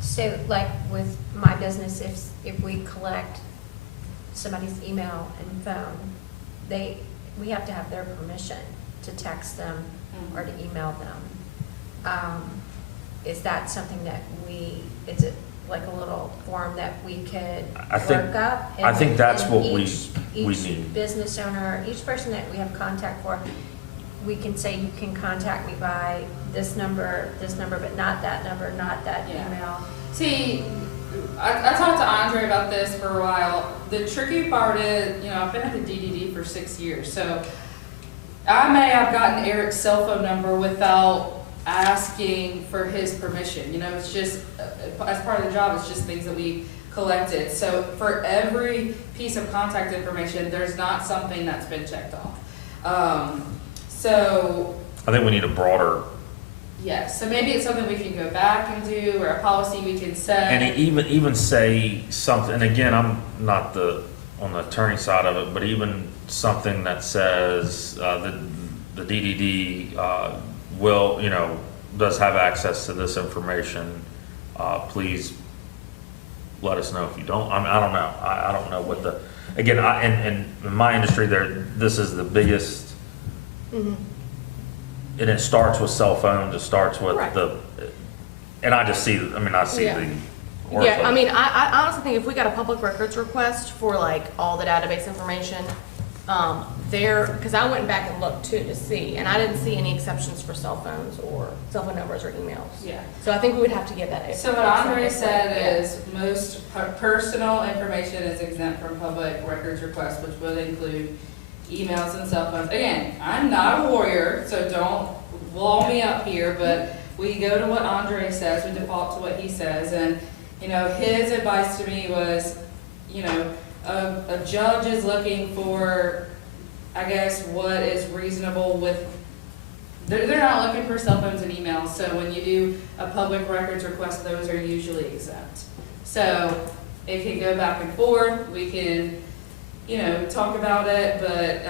So like with my business, if we collect somebody's email and phone, we have to have their permission to text them or to email them. Is that something that is it like a little form that we could work up? I think that's and what we each need. Business owner, each person that we have contact for, we can say, you can contact me by this number, but not that number, not that Yeah. email. See, I talked to Andre about this for a while. The tricky part is, I've been at the DDD for 6 years, so I may have gotten Eric's cell phone number without asking for his permission. It's just, as part of the job, it's just things that we collected. So for every piece of contact information, there's not something that's been checked off. So I think we need a broader, yes, so maybe it's something we can go back and do, or a policy we can set. and even say something, and again, I'm not on the attorney side of it, but even something that says, the DDD, will, does have access to this information, please let us know if you don't. I don't know. I don't know what the, again, and in my industry this is the biggest, Mm-hmm. and it starts with cell phones, it starts with Right. and I just see, I see Yeah. the Yeah, I workload. mean, I honestly think if we got a public records request for like all the database information, because I went back and looked too to see, and I didn't see any exceptions for cell phones or cell phone numbers or emails. Yeah. So I think we would have to give that. So what Andre said is most personal information is exempt from public records requests, which would include emails and cell phones. Again, I'm not a lawyer, so don't wall me up here, but we go to what Andre says, we default to what he says, and, you know, his advice to me was, you know, a judge is looking for, I guess, what is reasonable with, they're not looking for cell phones and emails, so when you do a public records request, those are usually exempt. So it can go back and forth, we can, you know, talk about it, but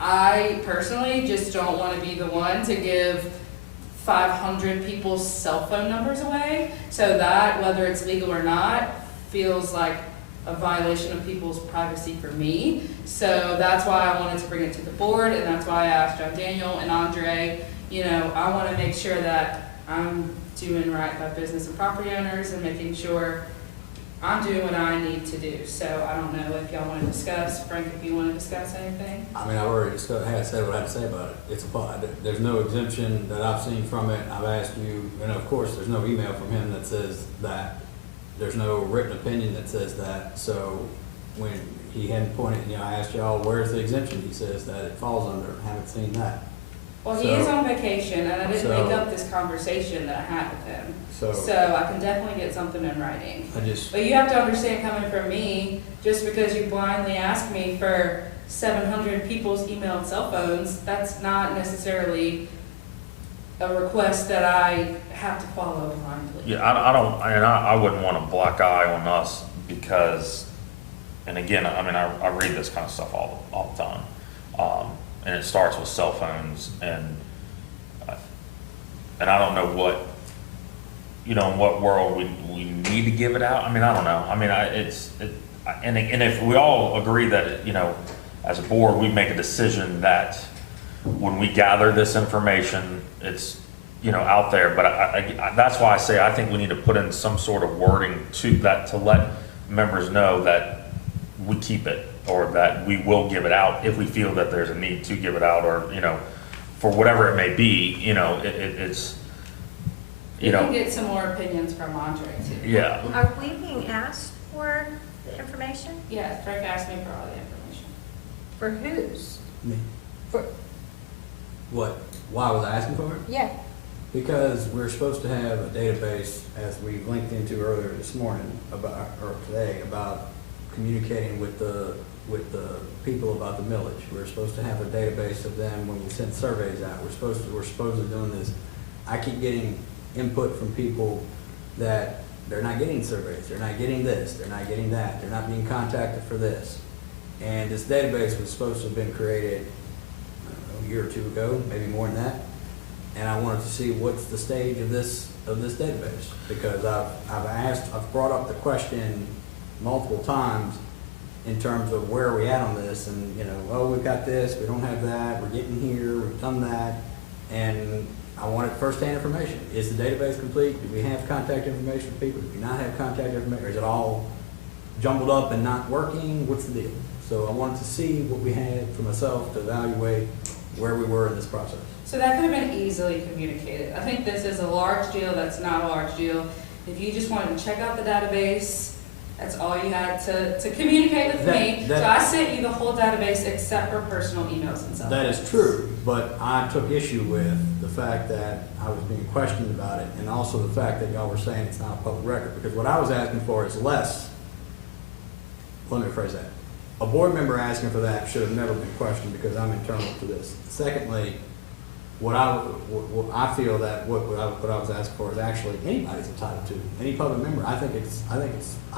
I personally just don't want to be the one to give 500 people's cell phone numbers away, so that, whether it's legal or not, feels like a violation of people's privacy for me. So that's why I wanted to bring it to the board, and that's why I asked John Daniel and Andre, you know, I want to make sure that I'm doing right by business and property owners and making sure I'm doing what I need to do. So I don't know if y'all want to discuss, Frank, if you want to discuss anything. I mean, I've already said what I had to say about it. It's applied. There's no exemption that I've seen from it. I've asked you, and of course, there's no email from him that says that. There's no written opinion that says that. So when he hadn't pointed, you know, I asked y'all, where's the exemption? He says that it falls under. Haven't seen that. Well, he is on vacation, and I didn't make up this conversation that I had with him. So I can definitely get something in writing. But you have to understand, coming from me, just because you blindly ask me for 700 people's email and cell phones, that's not necessarily a request that I have to follow blindly. Yeah, I wouldn't want a black eye on us because, and again, I mean, I read this kind of stuff all the time. And it starts with cell phones, and I don't know what, you know, in what world we need to give it out. I mean, I don't know. I mean, and if we all agree that, you know, as a board, we make a decision that when we gather this information, it's, you know, out there. But that's why I say I think we need to put in some sort of wording to that to let members know that we keep it, or that we will give it out if we feel that there's a need to give it out, or, you know, for whatever it may be, you know, it's, you know. You can get some more opinions from Andre too. Yeah. Are we being asked for the information? Yeah, Frank asked me for all the information. For whose? Me. For, What? Why was I asking for it? yeah. Because we're supposed to have a database, as we linked into earlier this morning about, or today, about communicating with the people about the millage. We're supposed to have a database of them when we send surveys out. We're supposed to be doing this. I keep getting input from people that they're not getting surveys, they're not getting this, they're not getting that, they're not being contacted for this. And this database was supposed to have been created, I don't know, a year or two ago, maybe more than that. And I wanted to see what's the stage of this database, because I've brought up the question multiple times in terms of where are we at on this, and, you know, oh, we've got this, we don't have that, we're getting here, we've done that, and I wanted first-hand information. Is the database complete? Do we have contact information for people? Do we not have contact information? Or is it all jumbled up and not working? What's the deal? So I wanted to see what we had for myself to evaluate where we were in this process. So that could have been easily communicated. I think this is a large deal that's not a large deal. If you just wanted to check out the database, that's all you had to communicate with me. So I sent you the whole database except for personal emails and stuff. That is true, but I took issue with the fact that I was being questioned about it, and also the fact that y'all were saying it's not a public record, because what I was asking for is less. Let me rephrase that. A board member asking for that should have never been questioned, because I'm internal to this. Secondly, what I feel that what I was asking for is actually anybody's entitled to, any public member. I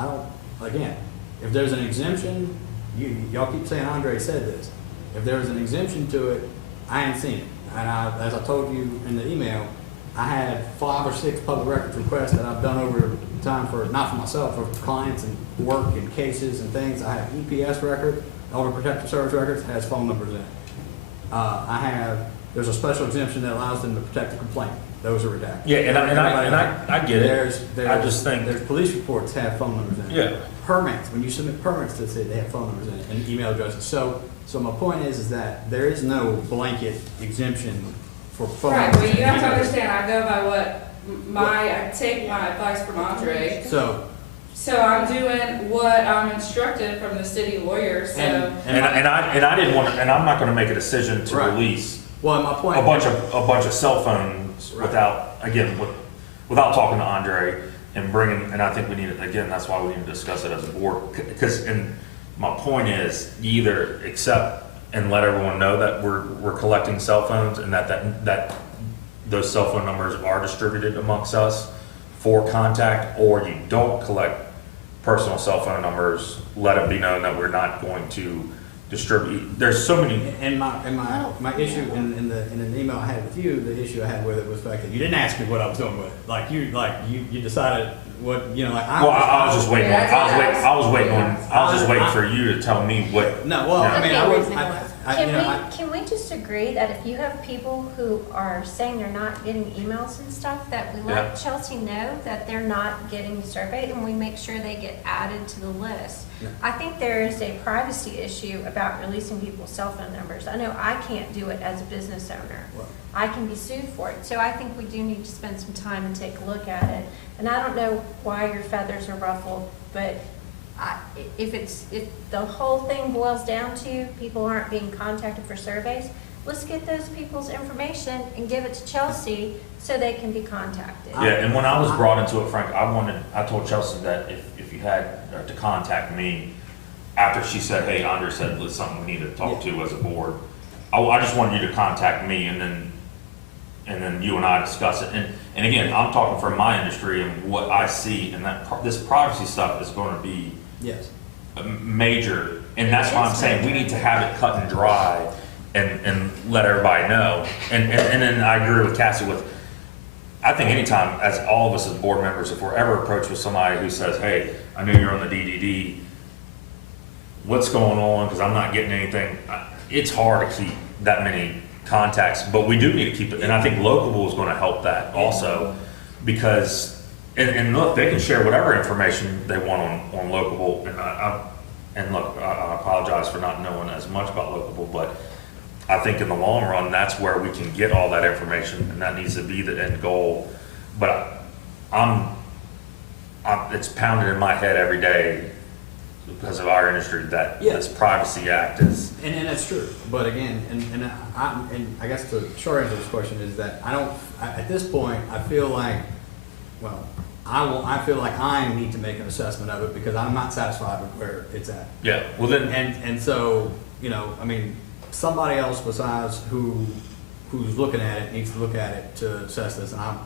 don't, again, if there's an exemption, y'all keep saying Andre said this. If there's an exemption to it, I ain't seen it. And as I told you in the email, I had 5 or 6 public records requests that I've done over time for, not for myself, for clients and work and cases and things. I have EPS record, Elder Protective Service records, has phone numbers in it. I have there's a special exemption that allows them to protect the complainant. Those are redacted. Yeah, and I get it. I just think, There's police reports have phone numbers in it. yeah, Permits, when you submit permits to the city, they have phone numbers in it and email addresses. So my point is that there is no blanket exemption for phone Right, numbers. but you have to understand, I go by what I take my advice from Andre. So, So I'm doing what I'm instructed from the city lawyer, so. and I didn't want to, and I'm not going to make a decision to Right. release well, my point. a bunch of cell phones Right. without talking to Andre and bringing, and I think we need to, again, that's why we need to discuss it as a board. Because, and my point is, you either accept and let everyone know that we're collecting cell phones and that those cell phone numbers are distributed amongst us for contact, or you don't collect personal cell phone numbers, let it be known that we're not going to distribute. There's so many. And my issue in an email I had with you, the issue I had with it was the fact that you didn't ask me what I was doing with it. Like you decided what, I was just waiting. I was just waiting for you to tell me what. No, well, I mean, Can we just agree that if you have people who are saying they're not getting emails and stuff, that we let Chelsea know that they're not getting surveyed and we make sure they get added to the list? Yeah. I think there is a privacy issue about releasing people's cell phone numbers. I know I can't do it as a business owner. Well- I can be sued for it. So I think we do need to spend some time and take a look at it. And I don't know why your feathers are ruffled, but if the whole thing boils down to people aren't being contacted for surveys, let's get those people's information and give it to Chelsea so they can be contacted. Yeah, and when I was brought into it, Frank, I told Chelsea that if you had to contact me after she said, hey, Andre said there's something we need to talk to as a board, I just wanted you to contact me and then you and I discuss it. And again, I'm talking from my industry and what I see, and that this privacy stuff is going to be yes. major, and that's why I'm saying we need to have it cut and dry and let everybody know. And then I agree with Cassie I think anytime, as all of us as board members, if we're ever approached with somebody who says, hey, I know you're on the DDD, what's going on, because I'm not getting anything, it's hard to keep that many contacts, but we do need to keep it, and I think Locable is going to help that also, because, and look, they can share whatever information they want on Locable, and look, I apologize for not knowing as much about Locable, but I think in the long run, that's where we can get all that information, and that needs to be the end goal. But it's pounded in my head every day because of our industry that this Privacy Act is. And that's true. But again, and I guess the short answer to this question is that at this point, I feel like, well, I feel like I need to make an assessment of it because I'm not satisfied with where it's at. Yeah. Well then. And so, I mean, somebody else besides who's looking at it needs to look at it to assess this. And I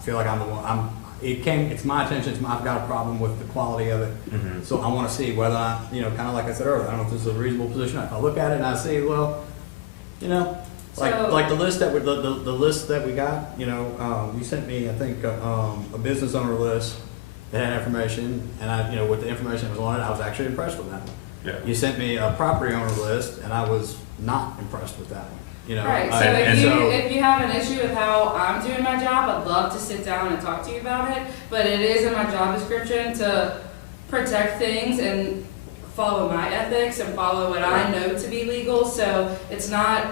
feel like I'm the one. It's my attention. I've got a problem with the quality of it. Mm-hmm. So I want to see whether kind of like I said earlier, I don't know if this is a reasonable position. If I look at it and I see, well, like the list that the list that we got, you sent me, I think, a business owner list that had information, and with the information that was on it, I was actually impressed with that one. Yeah. You sent me a property owner list, and I was not impressed with that one. Right, so if you have an issue with how I'm doing my job, I'd love to sit down and talk to you about it, but it is in my job description to protect things and follow my ethics and follow what I know to be legal, so it's not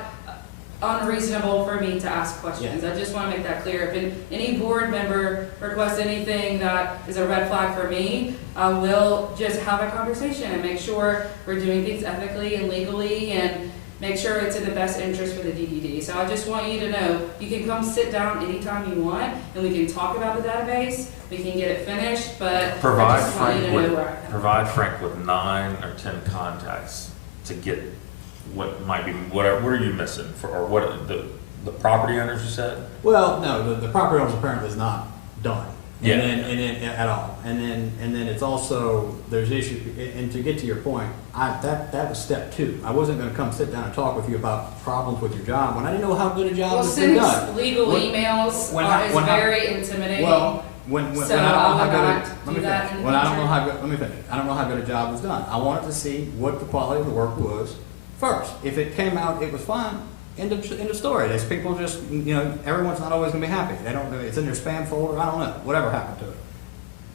unreasonable for me to ask questions. I just want to make that clear. If any board member requests anything that is a red flag for me, I will just have a conversation and make sure we're doing things ethically and legally and make sure it's in the best interest for the DDD. So I just want you to know, you can come sit down anytime you want, and we can talk about the database, we can get it finished, but I just want you to know where I am. Provide Frank with 9 or 10 contacts to get what might be, what are you missing for, or what, the property owners you said? Well, no, the property owners apparently is not done. Yeah. And then at all. And then it's also, there's issue, and to get to your point, that was step 2. I wasn't gonna come sit down and talk with you about problems with your job when I didn't know how good a job was being done. Sending legal emails is very intimidating. Well, when I don't know how good let me finish. I don't know how good a job was done. I wanted to see what the quality of the work was first. If it came out, it was fine, end of story. There's people just, everyone's not always gonna be happy. They don't, it's in their spam folder, I don't know, whatever happened to it.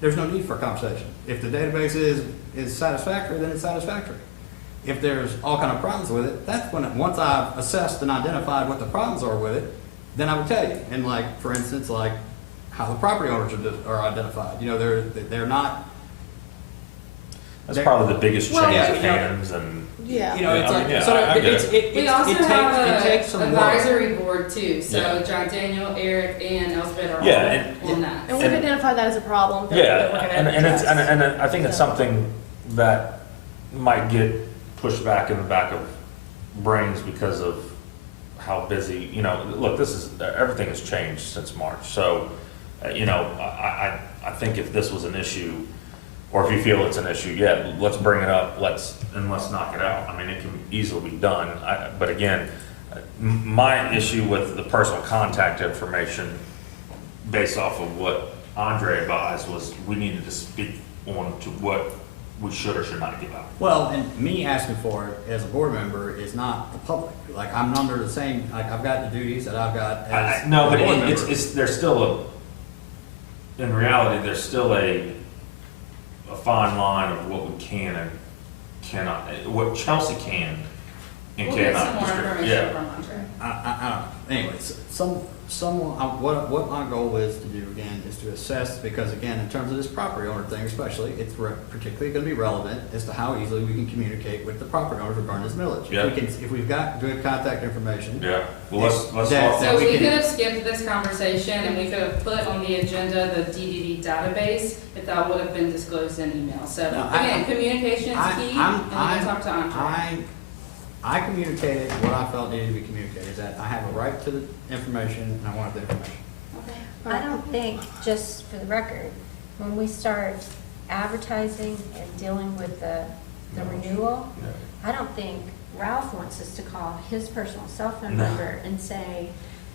There's no need for a conversation. If the database is satisfactory, then it's satisfactory. If there's all kind of problems with it, that's when, once I've assessed and identified what the problems are with it, then I would tell you. And like, for instance, like how the property owners are identified. They're not. That's probably the biggest Well, change yeah, of hands and. Yeah. It's I like, mean, yeah, so I get it. We also it have takes a some work. advisory board too, so Yeah. John Daniel, Eric, and Elspeth are Yeah, all on that. And we've identified that as a problem that Yeah, we're gonna and it's, address. and I think it's something that might get pushed back in the back of brains because of how busy, look, everything has changed since March. So, I think if this was an issue, or if you feel it's an issue, yeah, let's bring it up, let's knock it out. I mean, it can easily be done. But again, my issue with the personal contact information based off of what Andre advised was we needed to speak on to what we should or should not give out. Well, and me asking for it as a board member is not the public. Like, I'm under the same, like, I've got the duties that I've got as No, a but board member. there's still in reality, there's still a fine line of what we can and cannot, what Chelsea can and We'll get some cannot. more distribute. information Yeah. from Andre. I don't know. Anyways, what my goal is to do again is to assess, because again, in terms of this property owner thing especially, it's particularly going to be relevant as to how easily we can communicate with the property owners regarding this millage. Yeah. If we've got good contact information. Yeah, well, let's That- talk. So we we can- could have skipped this conversation and we could have put on the agenda the DDD database if that would have been disclosed in email. So No, again, communication is key, and we can talk to Andre. I communicated what I felt needed to be communicated, is that I have a right to the information and I want the information. I don't think, just for the record, when we start advertising and dealing with the renewal, I don't think Ralph wants us to call his personal cell phone No. number and say,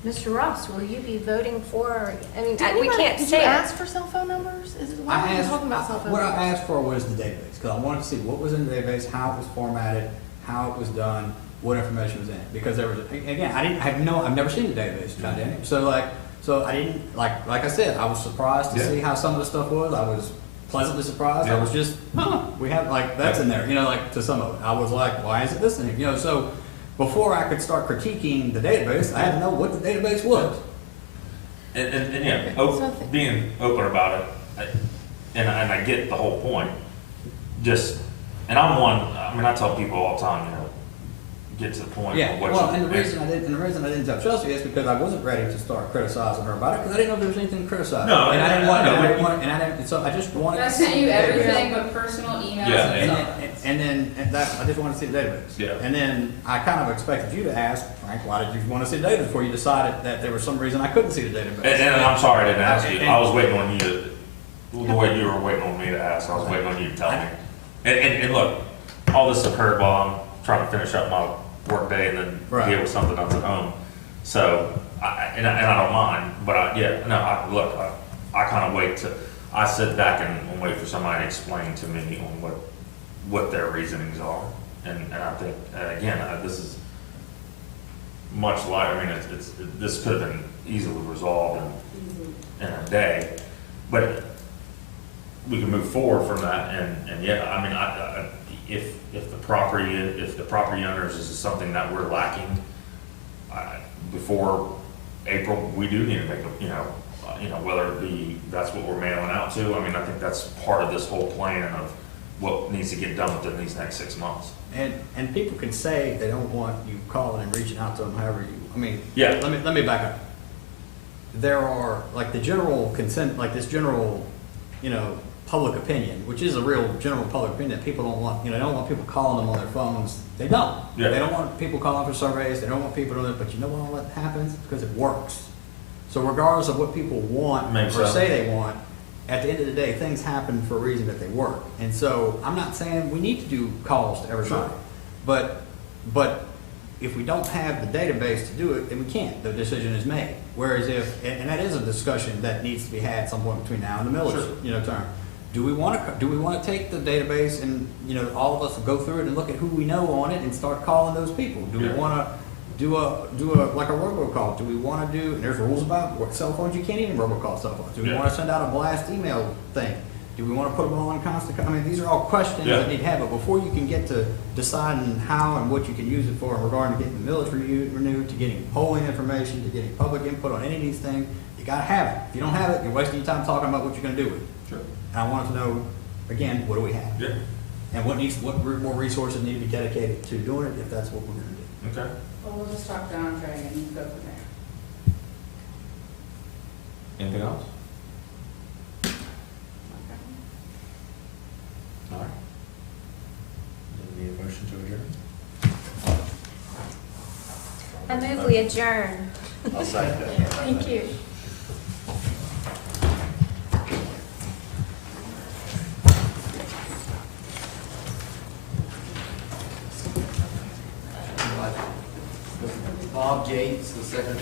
Mr. Ross, will you be voting for, I mean, Did we anybody- can't Did say you it. ask for cell phone numbers? Why are we talking about cell phone What numbers? I asked for was the database, because I wanted to see what was in the database, how it was formatted, how it was done, what information was in it. Because there was, again, I've never seen the database, John Daniel. So I didn't, like I said, I was surprised to Yeah. see how some of the stuff was. I was pleasantly surprised. Yeah. I was just, we have, like, that's in there, like, to some of it. I was like, why is it this in here? So before I could start critiquing the database, I had to know what the database was. And yeah, So being open about it, and I get the whole point. And I tell people all the time, get to the point Yeah, of what well, you. and the reason I didn't tell Chelsea is because I wasn't ready to start criticizing her about it, because I didn't know there was anything to criticize. No, And I didn't no, want, so I just wanted. I to sent see you the database. everything but personal emails Yeah, and And stuff. then I just wanted to see the database. Yeah. And then I kind of expected you to ask, Frank, why did you want to see the database before you decided that there was some reason I couldn't see the database? And I'm sorry I didn't ask you. And- I was waiting on you the way you were waiting on me to ask. I was waiting on you to tell me. And look, all this occurred while I'm trying to finish up my work day and then Right. deal with something else at home. So, I don't mind, but I kind of wait I sit back and wait for somebody to explain to me on what their reasonings are. And I think, again, this is much lighter. This could have been easily resolved in a day, but we can move forward from that. And yeah, if the property owners is something that we're lacking before April, we do need to make whether it be that's what we're mailing out to. I think that's part of this whole plan of what needs to get done within these next 6 months. And people can say they don't want you calling and reaching out to them however you, Yeah. let me back up. There are, like, the general consent, like this general, public opinion, which is a real general public opinion that people don't want, they don't want people calling them on their phones. They don't. Yeah. They don't want people calling for surveys, they don't want people doing it, but you know why that happens? Because it works. So regardless of what people want, Makes or sense. say they want, at the end of the day, things happen for a reason that they work. And so I'm not saying we need to do calls to everybody, but if we don't have the database to do it, then we can't. The decision is made. Whereas and that is a discussion that needs to be had at some point between now and the millage, term. Do we want to take the database and all of us go through it and look at who we know on it and start calling those people? Do we Yeah. want to do like a robocall. Do we want to do, and there's rules about what cell phones, you can't even robocall cell phones. Do we Yeah. want to send out a blast email thing? Do we want to put them all in constant, I mean, these are all questions Yeah. that need to have, but before you can get to deciding how and what you can use it for in regard to getting the millage renewed, to getting polling information, to getting public input on any of these things, you gotta have it. If you don't have it, you're wasting your time talking about what you're gonna do with it. Sure. And I wanted to know, again, what do we have? Yeah. And what more resources need to be dedicated to doing it, if that's what we're gonna do. Okay. Well, we'll just talk to Andre and go from there. Anything else? All right. Need a motion to adjourn? I move we adjourn. I'll second it. Thank you. Bob Gates, the secretary